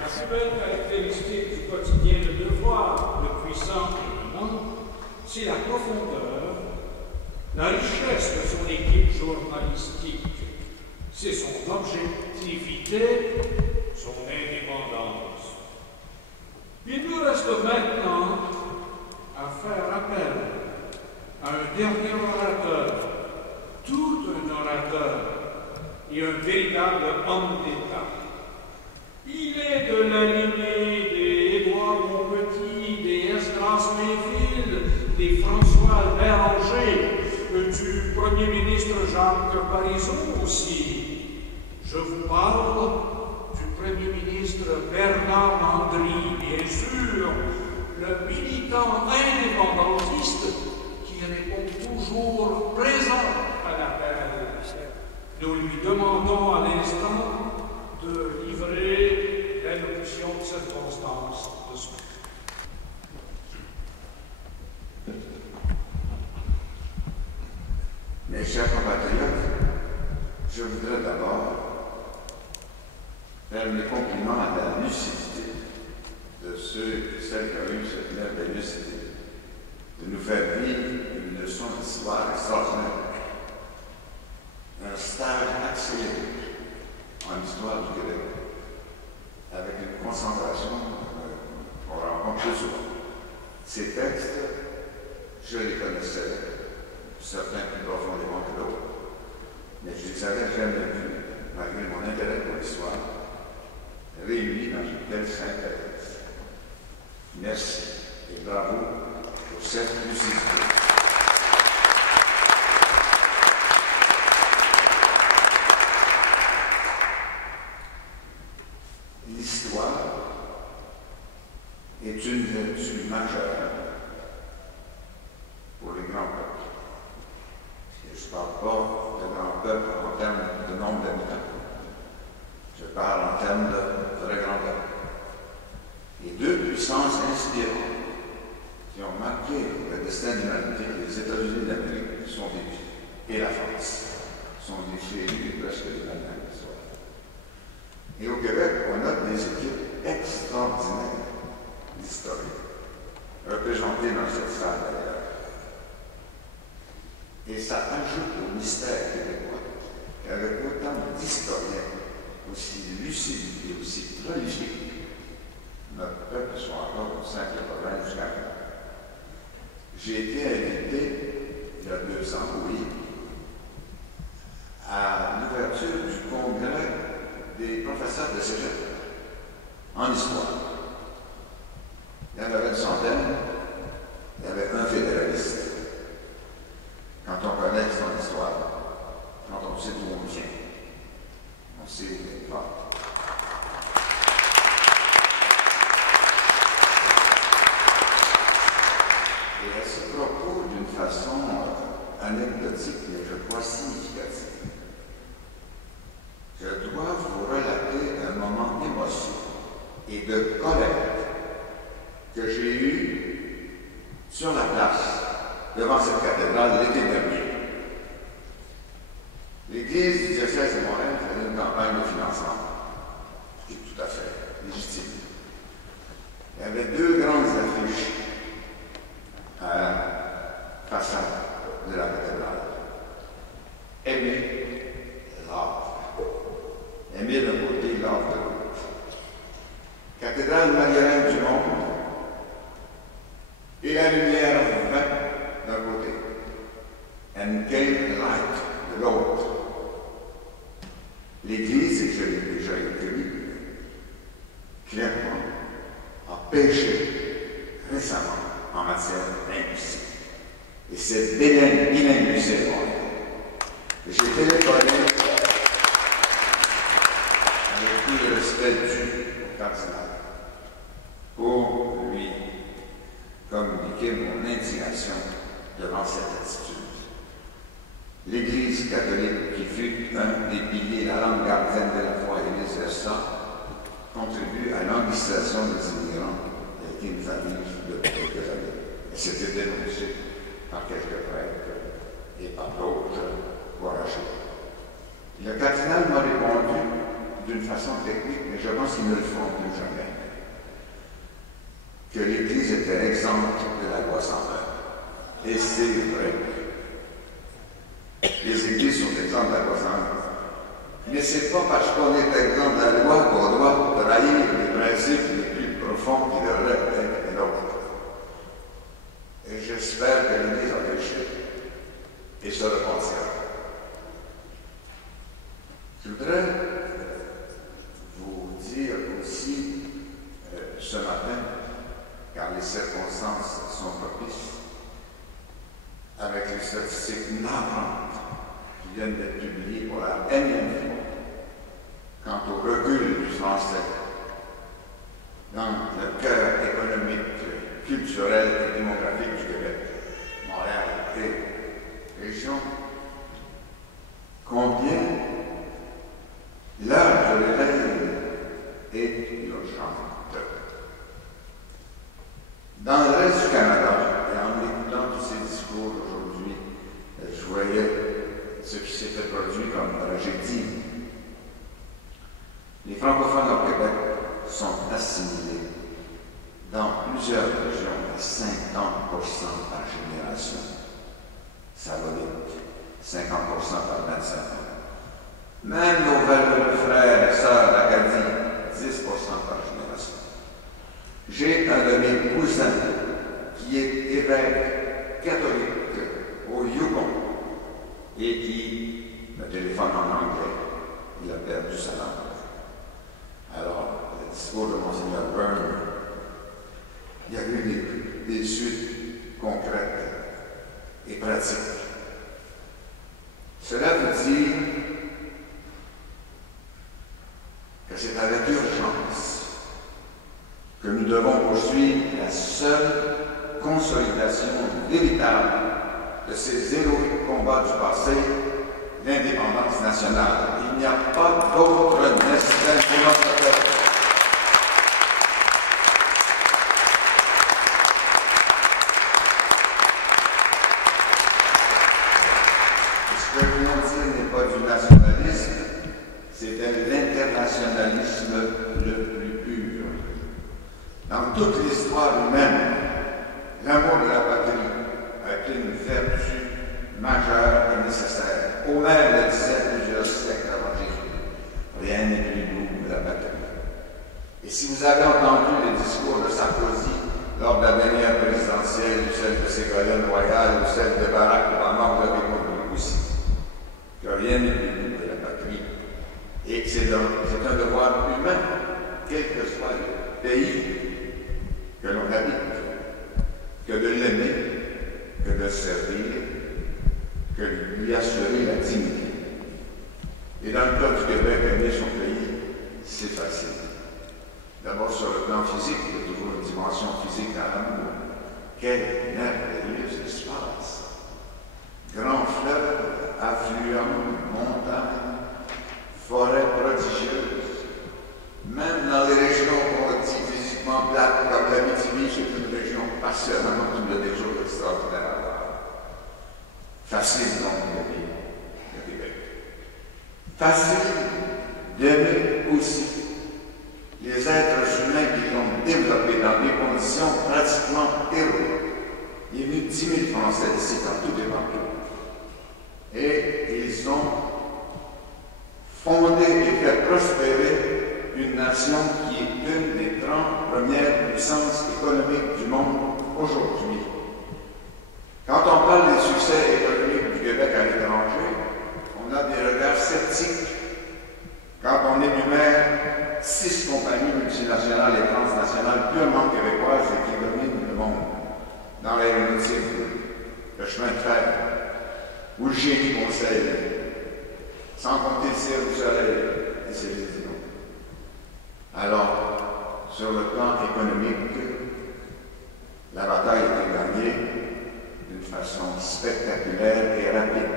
La plus belle caractéristique du quotidien de Devoir, le puissant et le monde, c'est la profondeur, la richesse de son équipe journalistique. C'est son objectivité, son indépendance. Il nous reste maintenant à faire appel à un dernier orateur, tout un orateur et un véritable homme d'État. Il est de la lignée des Édouard Montpetit, des Esdras Mainville, des François Béranger, du Premier ministre Jacques Parizeau aussi. Je vous parle du Premier ministre Bernard Landry, bien sûr, le militant indépendantiste qui répond toujours présent à l'appel. Nous lui demandons à l'instant de livrer l'allocution de circonstance de ce matin. Mes chers compatriotes, je voudrais d'abord faire mes compliments à la lucidité de ceux et celles qui ont eu cette merveilleuse idée de nous faire vivre une leçon d'histoire extraordinaire, un stage accéléré en histoire du Québec, avec une concentration qu'on rencontre peu souvent. Ces textes, je les connaissais, certains plus profondément que d'autres, mais je ne les avais jamais vus, malgré mon intérêt pour l'histoire, réunis dans une telle synthèse. Merci et bravo pour cette lucidité. L'histoire est une vertu majeure pour les grands peuples. Et je ne parle pas de grands peuples en termes de nombre d'habitants. Je parle en termes de vraie grandeur. Et deux puissances inspirantes qui ont marqué le destin de l'humanité, les États-Unis d'Amérique, sont des et la France, sont des chéris presque de la même histoire. Et au Québec, on a des équipes extraordinaires d'historiens, représentées dans cette salle d'ailleurs. Et ça ajoute au mystère québécois qu'avec autant d'historiens aussi lucides et aussi prolifiques, notre peuple soit encore au simple problème jusqu'à maintenant. J'ai été invité il y a 2 ans, oui, à l'ouverture du congrès des professeurs de cégep en histoire. Il y en avait une centaine, il y avait un fédéraliste. Quand on connaît son histoire, quand on sait d'où on vient, on sait où on va. Et à ce propos, d'une façon anecdotique, mais je crois significative, je dois vous relater un moment d'émotion et de colère que j'ai eu sur la place devant cette cathédrale l'été dernier. L'Église du diocèse de Montréal faisait une campagne de financement, qui est tout à fait légitime. Il y avait 2 grandes affiches à la façade de la cathédrale. Aimer l'art. Aimer d'un côté, l'art de l'autre. Cathédrale Marie-Reine du monde et la lumière d'un côté. And came light de l'autre. L'Église, et je l'ai déjà écrit, clairement, a péché récemment en matière d'industrie. Et c'est inadmissible. J'ai téléphoné avec tout le respect dû au cardinal pour lui communiquer mon indignation devant cette attitude. l'Église catholique, qui fut un des piliers, la langue gardienne de la foi et vice-versa, contribue à l'anglicisation des immigrants qui nous arrivent depuis quelques années. Et c'était dénoncé par quelques prêtres et par d'autres courageux. Le cardinal m'a répondu d'une façon technique, mais je pense qu'ils ne le feront plus jamais, que l'Église était exempte de la loi 101. Et c'est vrai. Les églises sont exemptes de la loi 101. Mais ce n'est pas parce qu'on est exempt de la loi qu'on doit trahir les principes les plus profonds qui devraient être les nôtres. Et j'espère que l'Église a péché et se repentira. Je voudrais vous dire aussi ce matin, car les circonstances sont propices, avec les statistiques navrantes qui viennent d'être publiées pour la énième fois quant au recul du français dans le cœur économique, culturel et démographique du Québec, Montréal et région, combien l'heure de l'éveil est urgente. Dans le reste du Canada, et en écoutant tous ces discours aujourd'hui, je voyais ce qui s'était produit comme tragédie. Les francophones au Québec sont assimilés dans plusieurs régions à 50% par génération. Ça va vite, 50% par 25 ans. Même nos valeureux frères et sœurs d'Acadie, 10% par génération. J'ai un de mes cousins qui est évêque catholique au Yukon et qui me téléphone en anglais. Il a perdu sa langue. Alors, le discours de Monseigneur Byrne, il y a eu des suites concrètes et pratiques. Cela veut dire que c'est avec urgence que nous devons poursuivre la seule consolidation véritable de ces héroïques combats du passé, l'indépendance nationale. Il n'y a pas d'autre destin pour notre peuple. Ce que je viens de dire n'est pas du nationalisme, c'est de l'internationalisme le plus pur. Dans toute l'histoire humaine, l'amour de la patrie a été une vertu majeure et nécessaire. Homère le disait plusieurs siècles avant Jésus. Rien n'est plus doux que la patrie. Et si vous avez entendu les discours de Sarkozy lors de la dernière présidentielle, ou celle de Ségolène Royal, ou celle de Barack Obama, vous avez compris aussi que rien n'est plus doux que la patrie. Et que c'est un devoir humain, quel que soit le pays que l'on habite, que de l'aimer, que de le servir, que de lui assurer la dignité. Et dans le cas du Québec, aimer son pays, c'est facile. D'abord, sur le plan physique, il y a toujours une dimension physique dans l'amour. Quel merveilleux espace! Grands fleuves, affluents, montagnes, forêts prodigieuses. Même dans les régions qu'on dit physiquement plates, comme l'Abitibi, c'est une région passionnante où il y a des jours extraordinaires à voir. Facile donc d'aimer le Québec. Facile d'aimer aussi les êtres humains qui l'ont développé dans des conditions pratiquement héroïques. Il y a eu 10 000 Français ici dans tout et partout. Et ils ont fondé et fait prospérer une nation qui est une des 30 premières puissances économiques du monde aujourd'hui. Quand on parle des succès économiques du Québec à l'étranger, on a des regards sceptiques. Quand on énumère 6 compagnies multinationales et transnationales purement québécoises et qui dominent le monde, dans l'aéronautique, le chemin de fer, ou le génie conseil, sans compter le ciel du soleil et ses visions. Alors, sur le plan économique, la bataille a été gagnée d'une façon spectaculaire et rapide.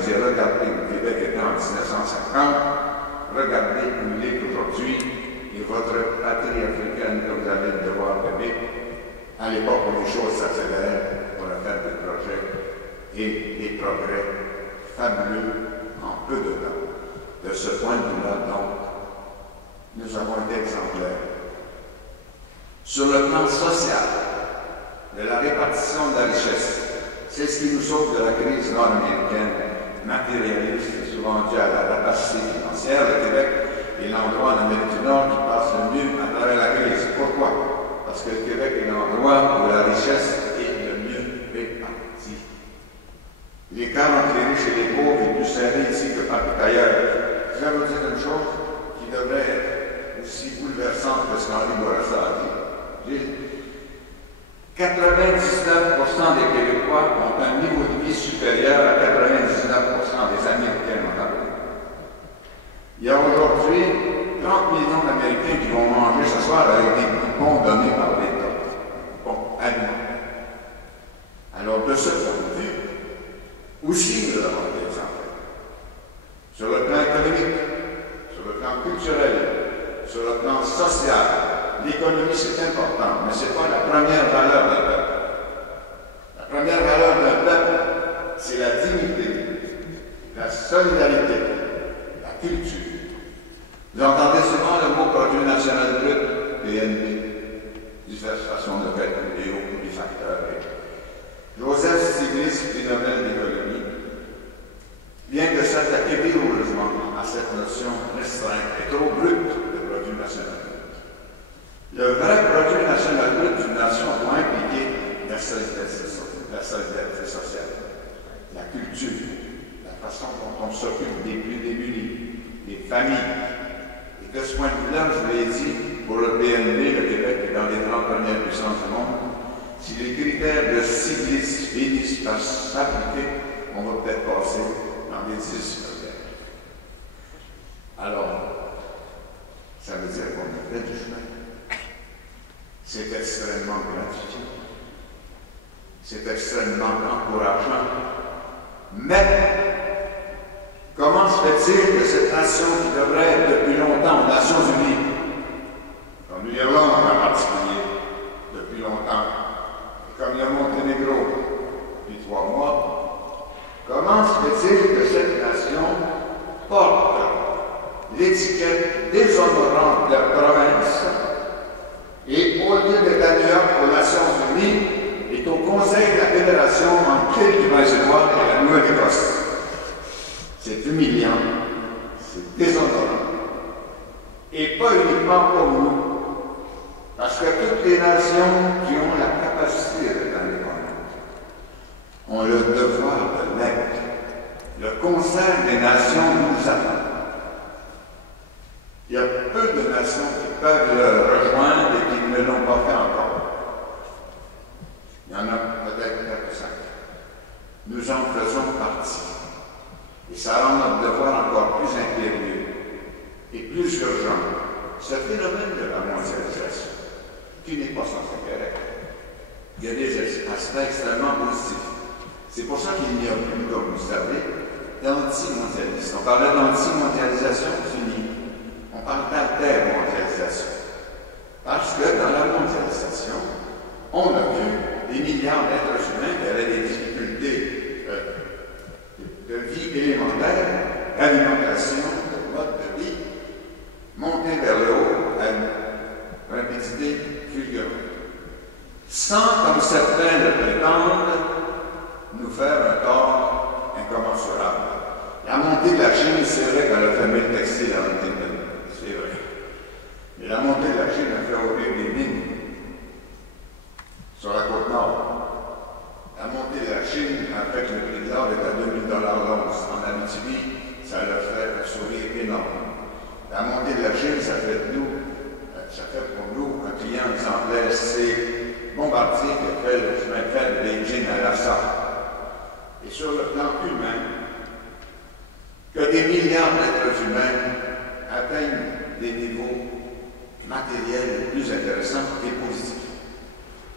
me dit, regardez où le Québec était en 1950, regardez où il est aujourd'hui, et votre patrie africaine que vous avez le devoir d'aimer, à l'époque où les choses s'accélèrent pour la faire des projets et des progrès fabuleux en peu de temps. De ce point de vue-là, donc, nous avons été exemplaires. Sur le plan social, de la répartition de la richesse, c'est ce qui nous sauve de la crise nord-américaine, matérialiste, souvent due à la rapacité financière. Le Québec est l'endroit en Amérique du Nord qui passe le mieux à travers la crise. Pourquoi? Parce que le Québec est l'endroit où la richesse est le mieux répartie. L'écart entre les riches et les pauvres est plus serré ici que partout ailleurs. Je vais vous dire une chose qui devrait être aussi bouleversante que ce qu'Henri Bourassa a dit. 99% des Québécois ont un niveau de vie supérieur à 99% des Américains en Amérique. Il y a aujourd'hui 30 millions d'Américains qui vont manger ce soir avec des coupons donnés par l'État. Bon, alimentaires. Alors, de ce point de vue, aussi nous avons des exemples. Sur le plan économique, sur le plan culturel, sur le plan social, l'économie, c'est important, mais ce n'est pas la première valeur d'un peuple. La première valeur d'un peuple, c'est la dignité, la solidarité, la culture. Vous entendez souvent le mot produit national brut, PNB, diverses façons de calculer au des facteurs. Joseph Stiglitz, prix Nobel d'économie, vient de s'attaquer vigoureusement à cette notion restreinte et trop brute de produit national brut. Le vrai produit national brut d'une nation doit impliquer la solidarité sociale, la culture, la façon dont on s'occupe des plus démunis, des familles. Et de ce point de vue-là, je vous l'ai dit, pour le PNB, le Québec est dans les 30 premières puissances du monde. Si les critères de Stiglitz finissent par s'appliquer, on va peut-être passer dans les 10 premières. Alors, ça veut dire qu'on a fait du chemin. C'est extrêmement gratifiant. C'est extrêmement encourageant. Mais, comment se fait-il que cette nation qui devrait être depuis longtemps, aux Nations Unies, comme l'Irlande en particulier, depuis longtemps, et comme le Monténégro depuis 3 mois, comment se fait-il que cette nation porte l'étiquette déshonorante de province et au lieu d'être à New York aux Nations Unies, est au Conseil de la Fédération entre l'île du Maine-et-Loire et la Nouvelle-Écosse? C'est humiliant, c'est déshonorant. Et pas uniquement pour nous, parce que toutes les nations qui ont la capacité d'être indépendantes ont le devoir de l'être. Le Conseil des Nations nous attend. Il y a peu de nations qui peuvent le rejoindre et qui ne l'ont pas fait encore. Il y en a peut-être 4 ou 5. Nous en faisons partie. Et ça rend notre devoir encore plus impérieux et plus urgent. Ce phénomène de la mondialisation, qui n'est pas sans intérêt, il y a des aspects extrêmement positifs. C'est pour ça qu'il n'y a plus, comme vous le savez, d'anti-mondialisme. On parlait d'anti-mondialisation, fini. On parle d'intermondialisation. Parce que dans la mondialisation, on a vu des milliards d'êtres humains qui avaient des difficultés de vie élémentaire, d'alimentation, de mode de vie, monter vers le haut à une rapidité fulgurante. Sans, comme certains le prétendent, nous faire un tort incommensurable. La montée de la Chine, c'est vrai qu'elle a fermé le textile à l'intérieur. C'est vrai. Mais la montée de la Chine a fait ouvrir des mines sur la côte nord. La montée de la Chine a fait que le prix de l'or est à $2000 l'once. En Abitibi, ça l'a fait un sourire énorme. La montée de la Chine, ça fait pour nous un client exemplaire, c'est Bombardier qui a fait le chemin de fer de Beijing à Lhasa. Et sur le plan humain, que des milliards d'êtres humains atteignent des niveaux matériels plus intéressants et positifs.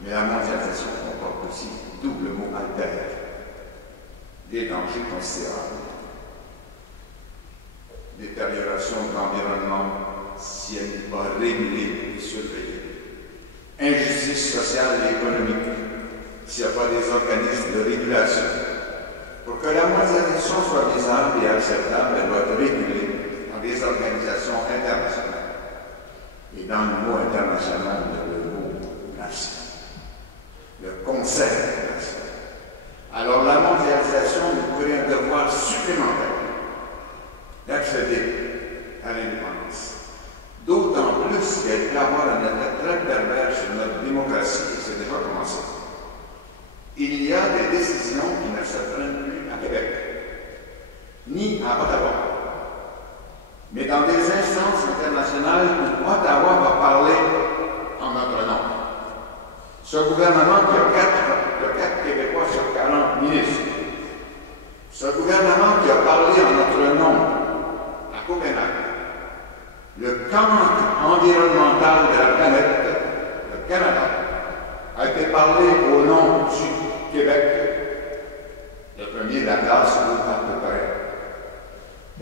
Mais la mondialisation comporte aussi, d'où le mot altère, des dangers considérables. détérioration de l'environnement si elle n'est pas régulée et surveillée, injustice sociale et économique s'il n'y a pas des organismes de régulation. Pour que la mondialisation soit visible et acceptable, elle doit être régulée par des organisations internationales. Et dans le mot international, le mot nation, le Conseil des nations. Alors la mondialisation nous crée un devoir supplémentaire d'accéder à l'indépendance. D'autant plus qu'elle peut avoir un effet très pervers sur notre démocratie, et c'est déjà commencé. Il y a des décisions qui ne se prennent plus à Québec, ni à Ottawa, mais dans des instances internationales où Ottawa va parler en notre nom. Ce gouvernement qui a 4 Québécois sur 40 ministres, ce gouvernement qui a parlé en notre nom à Copenhague, le camp environnemental de la planète, le Canada, a été parlé au nom du Québec, le premier de la classe à peu près.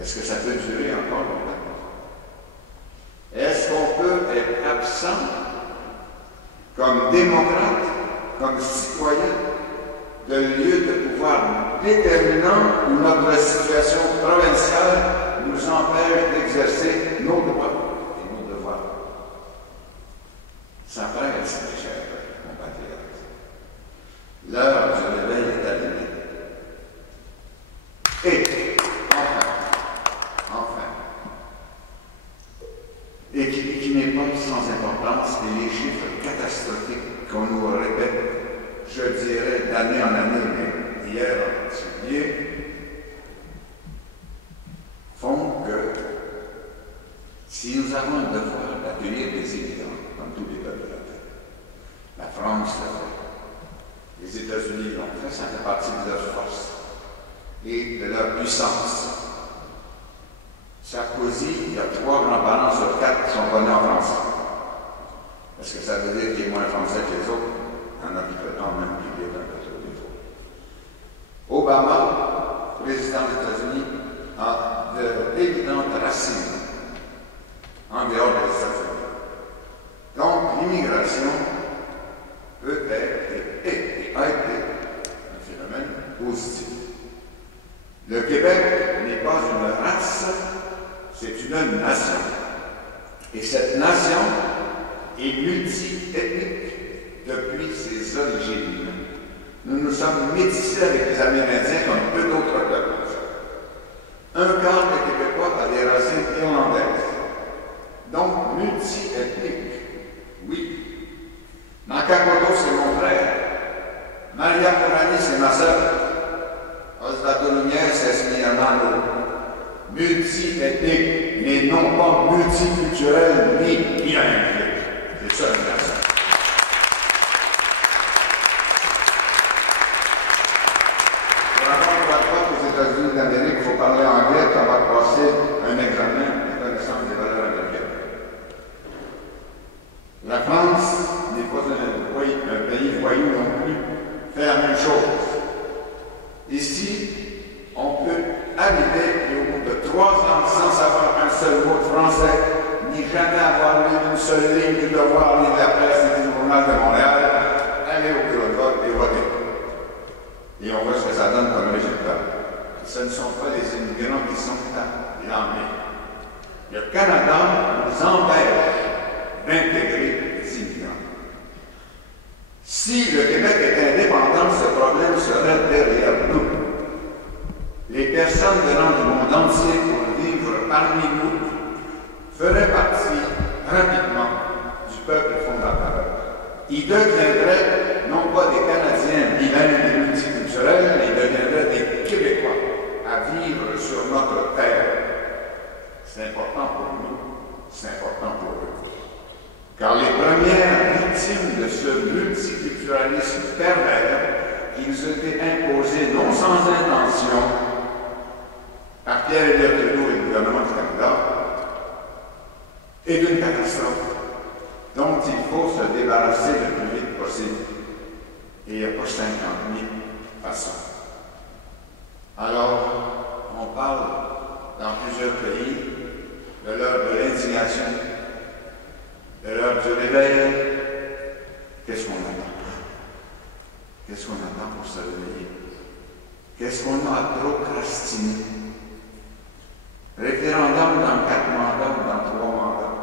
Est-ce que ça peut durer encore longtemps? Est-ce qu'on peut être absent comme démocrate, comme citoyen, de lieu de pouvoir déterminant où notre situation provinciale nous empêche d'exercer nos droits et nos devoirs? Ça presse, mes chers compatriotes. L'heure du réveil est arrivée. Et, enfin, et qui n'est pas sans importance, et les chiffres catastrophiques qu'on nous répète, je dirais d'année en année, mais hier en particulier, font que si nous avons un devoir d'accueillir des immigrants, comme tous les peuples de la terre, la France l'a fait, les États-Unis l'ont fait, ça fait partie de leur force et de leur puissance. Sarkozy, il y a 3 grands-parents sur 4 qui sont pas nés en France. Est-ce que ça veut dire qu'il est moins français que les autres? Il y en a qui prétendent même qu'il est un peu trop défaut. Obama, président des États-Unis, a d'évidentes racines en dehors des États-Unis. Donc, l'immigration peut être et a été un phénomène positif. Le Québec n'est pas une race, c'est une nation. Et cette nation est multi-ethnique depuis ses origines. Nous nous sommes métissés avec les Amérindiens comme peu d'autres peuples. Un quart des Québécois a des racines irlandaises. Donc, multi-ethnique, oui. Nakakoto, c'est mon frère. Maria Mourani, c'est ma sœur. Osvaldo Nunez, c'est mi hermano. Multi-ethnique, mais non pas multiculturel ni bilingue. C'est ça une nation. Pour avoir le droit aux États-Unis d'Amérique, il faut parler anglais, puis on va passer un examen de connaissance des valeurs américaines. La France n'est pas un pays voyou non plus, fait la même chose. Ici, on peut arriver et au bout de 3 ans sans savoir un seul mot de français, ni jamais avoir lu une seule ligne du devoir, ni de la presse, ni du journal de Montréal, aller au bureau de vote et voter. Et on voit ce que ça donne comme résultat. Ce ne sont pas les immigrants qui sont là, l'emmener. Le Canada nous empêche d'intégrer les immigrants. Si le Québec est indépendant, ce problème serait derrière nous. Les personnes venant du monde entier pour vivre parmi nous feraient partie rapidement du peuple fondateur. Ils deviendraient non pas des Canadiens bilingues et multiculturels, mais ils deviendraient des Québécois à vivre sur notre terre. C'est important pour nous, c'est important pour eux. Car les premières victimes de ce multiculturalisme pervers qui nous a été imposé non sans intention par Pierre-Éliott Trudeau et le gouvernement du Canada est d'une catastrophe dont il faut se débarrasser le plus vite possible. Et il n'y a pas 50 000 façons. Alors, on parle dans plusieurs pays, de l'heure de l'indignation, de l'heure du réveil. Qu'est-ce qu'on attend? Qu'est-ce qu'on attend pour se réveiller? Qu'est-ce qu'on a à procrastiner? Référendum dans 4 mandats ou dans 3 mandats.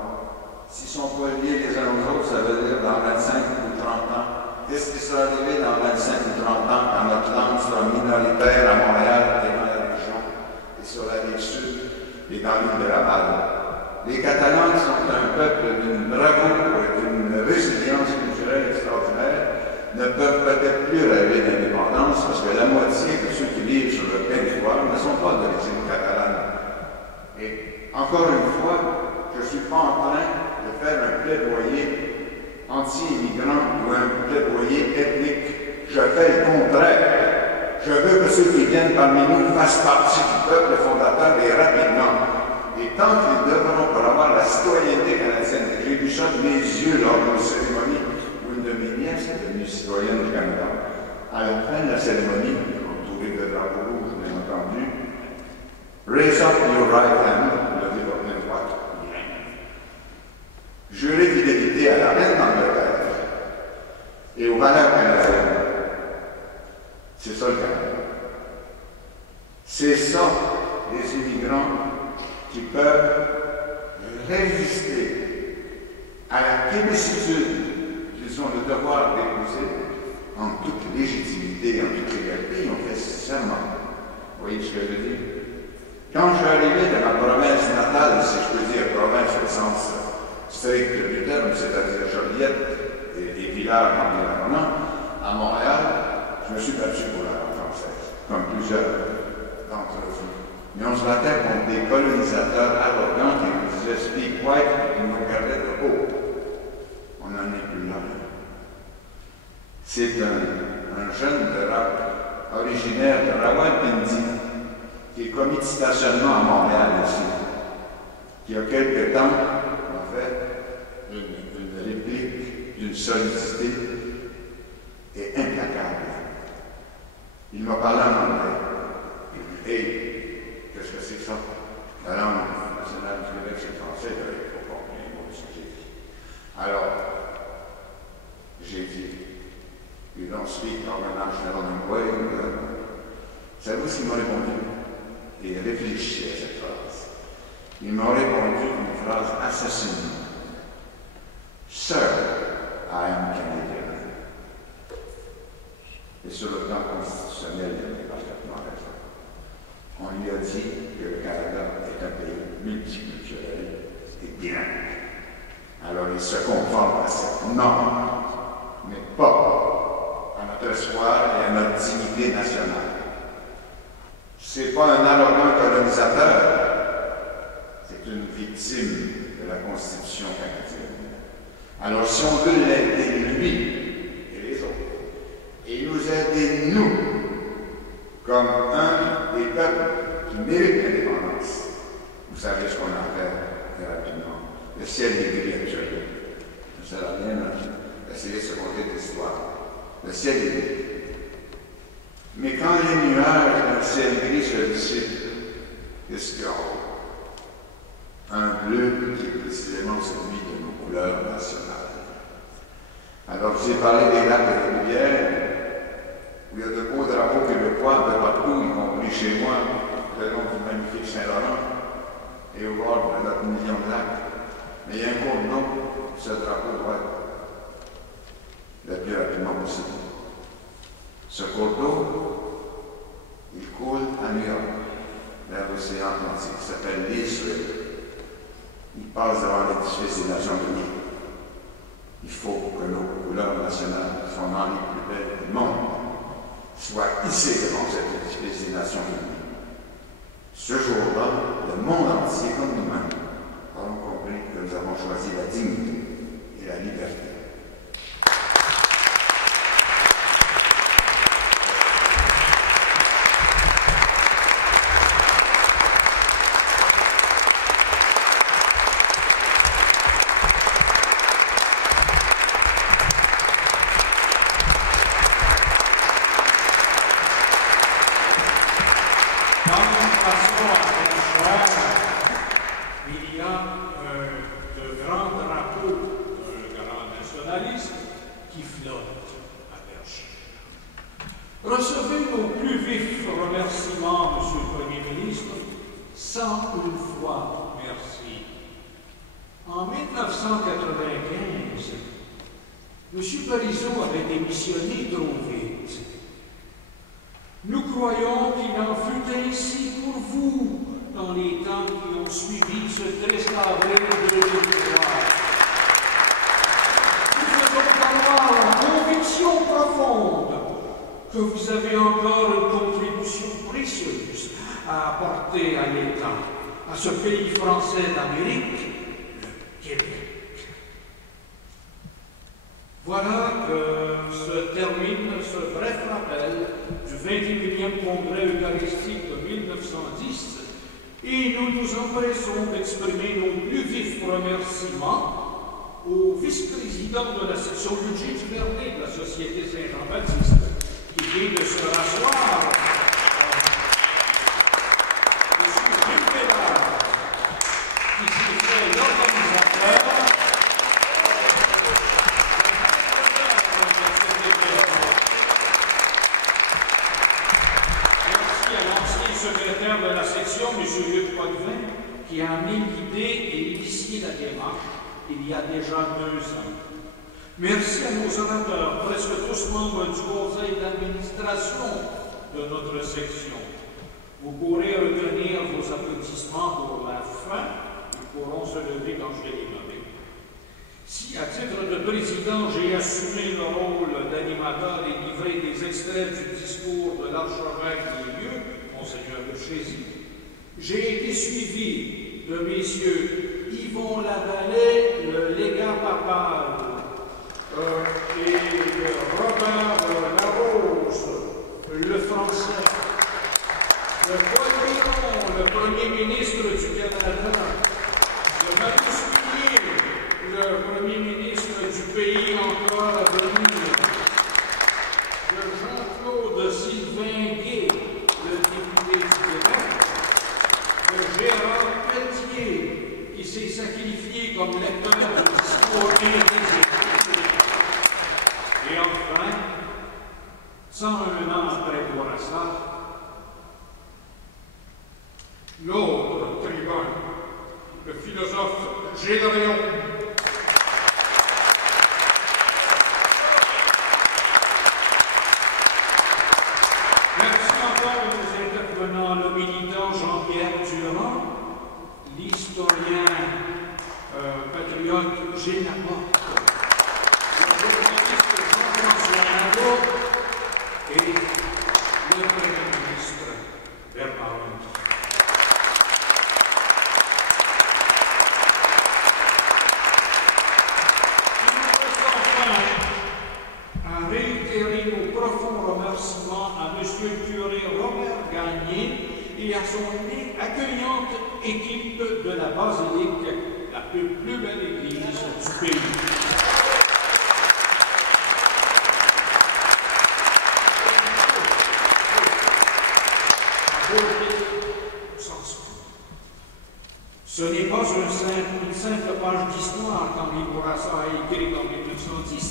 S'ils ne sont pas liés les uns aux autres, ça veut dire dans 25 ou 30 ans. Qu'est-ce qui sera arrivé dans 25 ou 30 ans quand notre langue sera minoritaire à Montréal et dans la région, et sur la rive sud et dans l'île de Laval? Les Catalans sont un peuple d'une bravoure et d'une résilience culturelle extraordinaire, ne peuvent peut-être plus rêver d'indépendance parce que la moitié de ceux qui vivent sur le territoire ne sont pas d'origine catalane. Et encore une fois, je ne suis pas en train de faire un plaidoyer anti-immigrant ou un plaidoyer ethnique. Je fais le contraire. Je veux que ceux qui viennent parmi nous fassent partie du peuple fondateur et rapidement. Et tant qu'ils devront pour avoir la citoyenneté canadienne, j'ai vu ça de mes yeux lors d'une cérémonie où une de mes nièces est devenue citoyenne du Canada. À la fin de la cérémonie, entourée de drapeaux rouges, bien entendu, raise up your right hand, levez votre main droite. Jurez fidélité à la reine d'Angleterre et aux valeurs canadiennes. C'est ça le Canada. C'est ça, les immigrants qui peuvent résister à la québécitude qu'ils ont le devoir d'épouser en toute légitimité et en toute légalité. Ils ont fait serment. Vous voyez ce que je veux dire? Quand je suis arrivé de ma province natale, si je peux dire province au sens strict du terme, c'est-à-dire Joliette et villages environnants, à Montréal, je me suis battu pour la langue française, comme plusieurs d'entre vous. Mais on se battait contre des colonisateurs arrogants qui nous disaient « speak white » et qui nous regardaient de haut. On n'en est plus là. C'est un jeune de rap originaire de Rawalpindi qui est commis de stationnement à Montréal ici, qui a quelque temps a fait une réplique d'une solidité et implacable. Il m'a parlé en anglais. Et qu'est-ce que c'est que ça? La langue nationale du Québec, c'est le français, il ne faut pas oublier les mots de ce que j'ai dit. Alors, j'ai dit, you don't speak our national language. Savez-vous ce qu'il m'a répondu? Et réfléchissez à cette phrase. Il m'a répondu une phrase assassinée. Sir, I am Canadian. Et sur le plan constitutionnel, il avait parfaitement raison. On lui a dit que le Canada est un pays multiculturel et bilingue. Alors il se conforme à cette norme, mais pas à notre espoir et à notre dignité nationale. Ce n'est pas un arrogant colonisateur, c'est une victime de la Constitution canadienne. Alors si on veut l'aider lui et les autres, et nous aider nous, comme un des peuples qui méritent l'indépendance, vous savez ce qu'on en fait très rapidement. Le ciel est gris actuellement. Ça ne sert à rien d'essayer de se conter des histoires. Le ciel est gris. Mais quand les nuages dans le ciel gris se dissipent, qu'est-ce qu'il y a? Un bleu qui est précisément celui de nos couleurs nationales. Alors j'ai parlé des lacs et des rivières, où il y a de beaux drapeaux québécois de partout, y compris chez moi, le long du magnifique Saint-Laurent, et au bord de notre million de lacs. Mais il y a un cours d'eau, ce drapeau doit être le plus rapidement possible. Ce cours d'eau, il coule à New York, vers l'océan Atlantique, qui s'appelle l'Israël. Il passe devant l'édifice des Nations Unies. Il faut que nos couleurs nationales, qui sont dans les plus belles du monde, soient hissées devant cet édifice des Nations Unies. Ce jour-là, le monde entier, comme nous-mêmes, auront compris que nous avons choisi la dignité et la liberté. Dans une façon à faire choix, nationalisme qui flotte à Berchères. Recevez nos plus vifs remerciements, Monsieur le Premier ministre, 101 fois merci. En 1995, M. Parizeau avait démissionné trop vite. Nous croyons qu'il en fut ainsi pour vous dans les temps qui ont suivi ce 13 avril 2003. Nous faisons valoir la conviction profonde que vous avez encore une contribution précieuse à apporter à l'État, à ce pays français d'Amérique, le Québec. Voilà que se termine ce bref rappel du 21e Congrès eucharistique de 1910 et nous nous empressons d'exprimer nos plus vifs remerciements au vice-président de la section Eugène Duvernay de la Société Saint-Jean-Baptiste qui vient de se rasseoir, M. Gilles Bellard, qui s'est fait l'organisateur. Secrétaire de la section, M. Luc Potvin, qui a amené l'idée et initié la démarche il y a déjà 2 ans. Merci à nos orateurs, presque tous membres du conseil d'administration de notre section. Vous pourrez retenir vos applaudissements pour la fin, ils pourront se lever quand je vais les nommer. Si, à titre de président, j'ai assumé le rôle d'animateur et livré des extraits du discours de l'archevêque des lieux, Monseigneur Berchézy, j'ai été suivi de messieurs Yvon Lavallée, le légat papal, et Robert Larose, le français, le Paul Biron, le Premier ministre du Canada, le Marius Millier, le Premier ministre du pays encore à venir, le Jean-Claude Sylvain Gay, le député du Québec, le Gérard Pelletier, qui s'est sacrifié comme lecteur du discours des et enfin, 101 ans après Bourassa, l'autre tribun, le philosophe Gédéon. Merci encore aux intervenants, le militant Jean-Pierre Durand, l'historien patriote Génaporte, le journaliste Jean-François Nadeau et le Premier ministre Bernard Landry. À réitérer nos profonds remerciements à M. le curé Robert Gagné et à son accueillante équipe de la basilique, la plus belle église du pays. Ce n'est pas une simple page d'histoire qu'Henri Bourassa a écrite en 1910,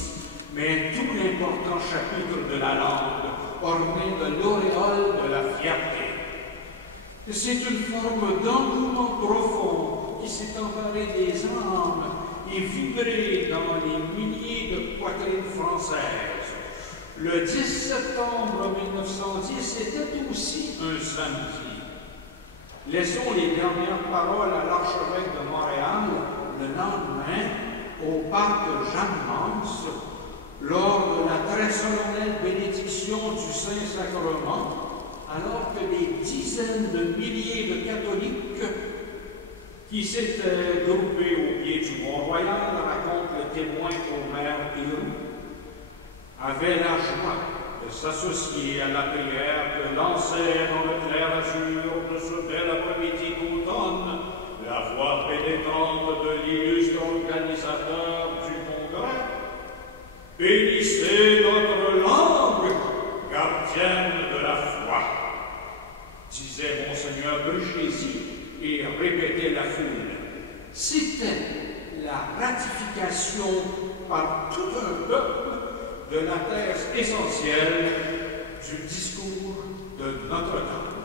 mais tout l'important chapitre de la langue, orné de l'auréole de la fierté. C'est une forme d'engouement profond qui s'est emparé des âmes et vibré dans les milliers de poitrines françaises. Le 10 septembre 1910 était aussi un samedi. Laissons les dernières paroles à l'archevêque de Montréal le lendemain au parc Jeanne-Mance lors de la très solennelle bénédiction du Saint-Sacrement, alors que des dizaines de milliers de catholiques qui s'étaient groupés au pied du Mont-Royal, raconte le témoin au maire Héroux, avaient la joie de s'associer à la prière que lançait dans le clair azur de ce bel après-midi d'automne la voix pénétrante de l'illustre organisateur du Congrès. Bénissez notre langue, gardienne de la foi, disait Monseigneur Berchézy et répétait la foule. C'était la ratification par tout un peuple de la thèse essentielle du discours de Notre-Dame.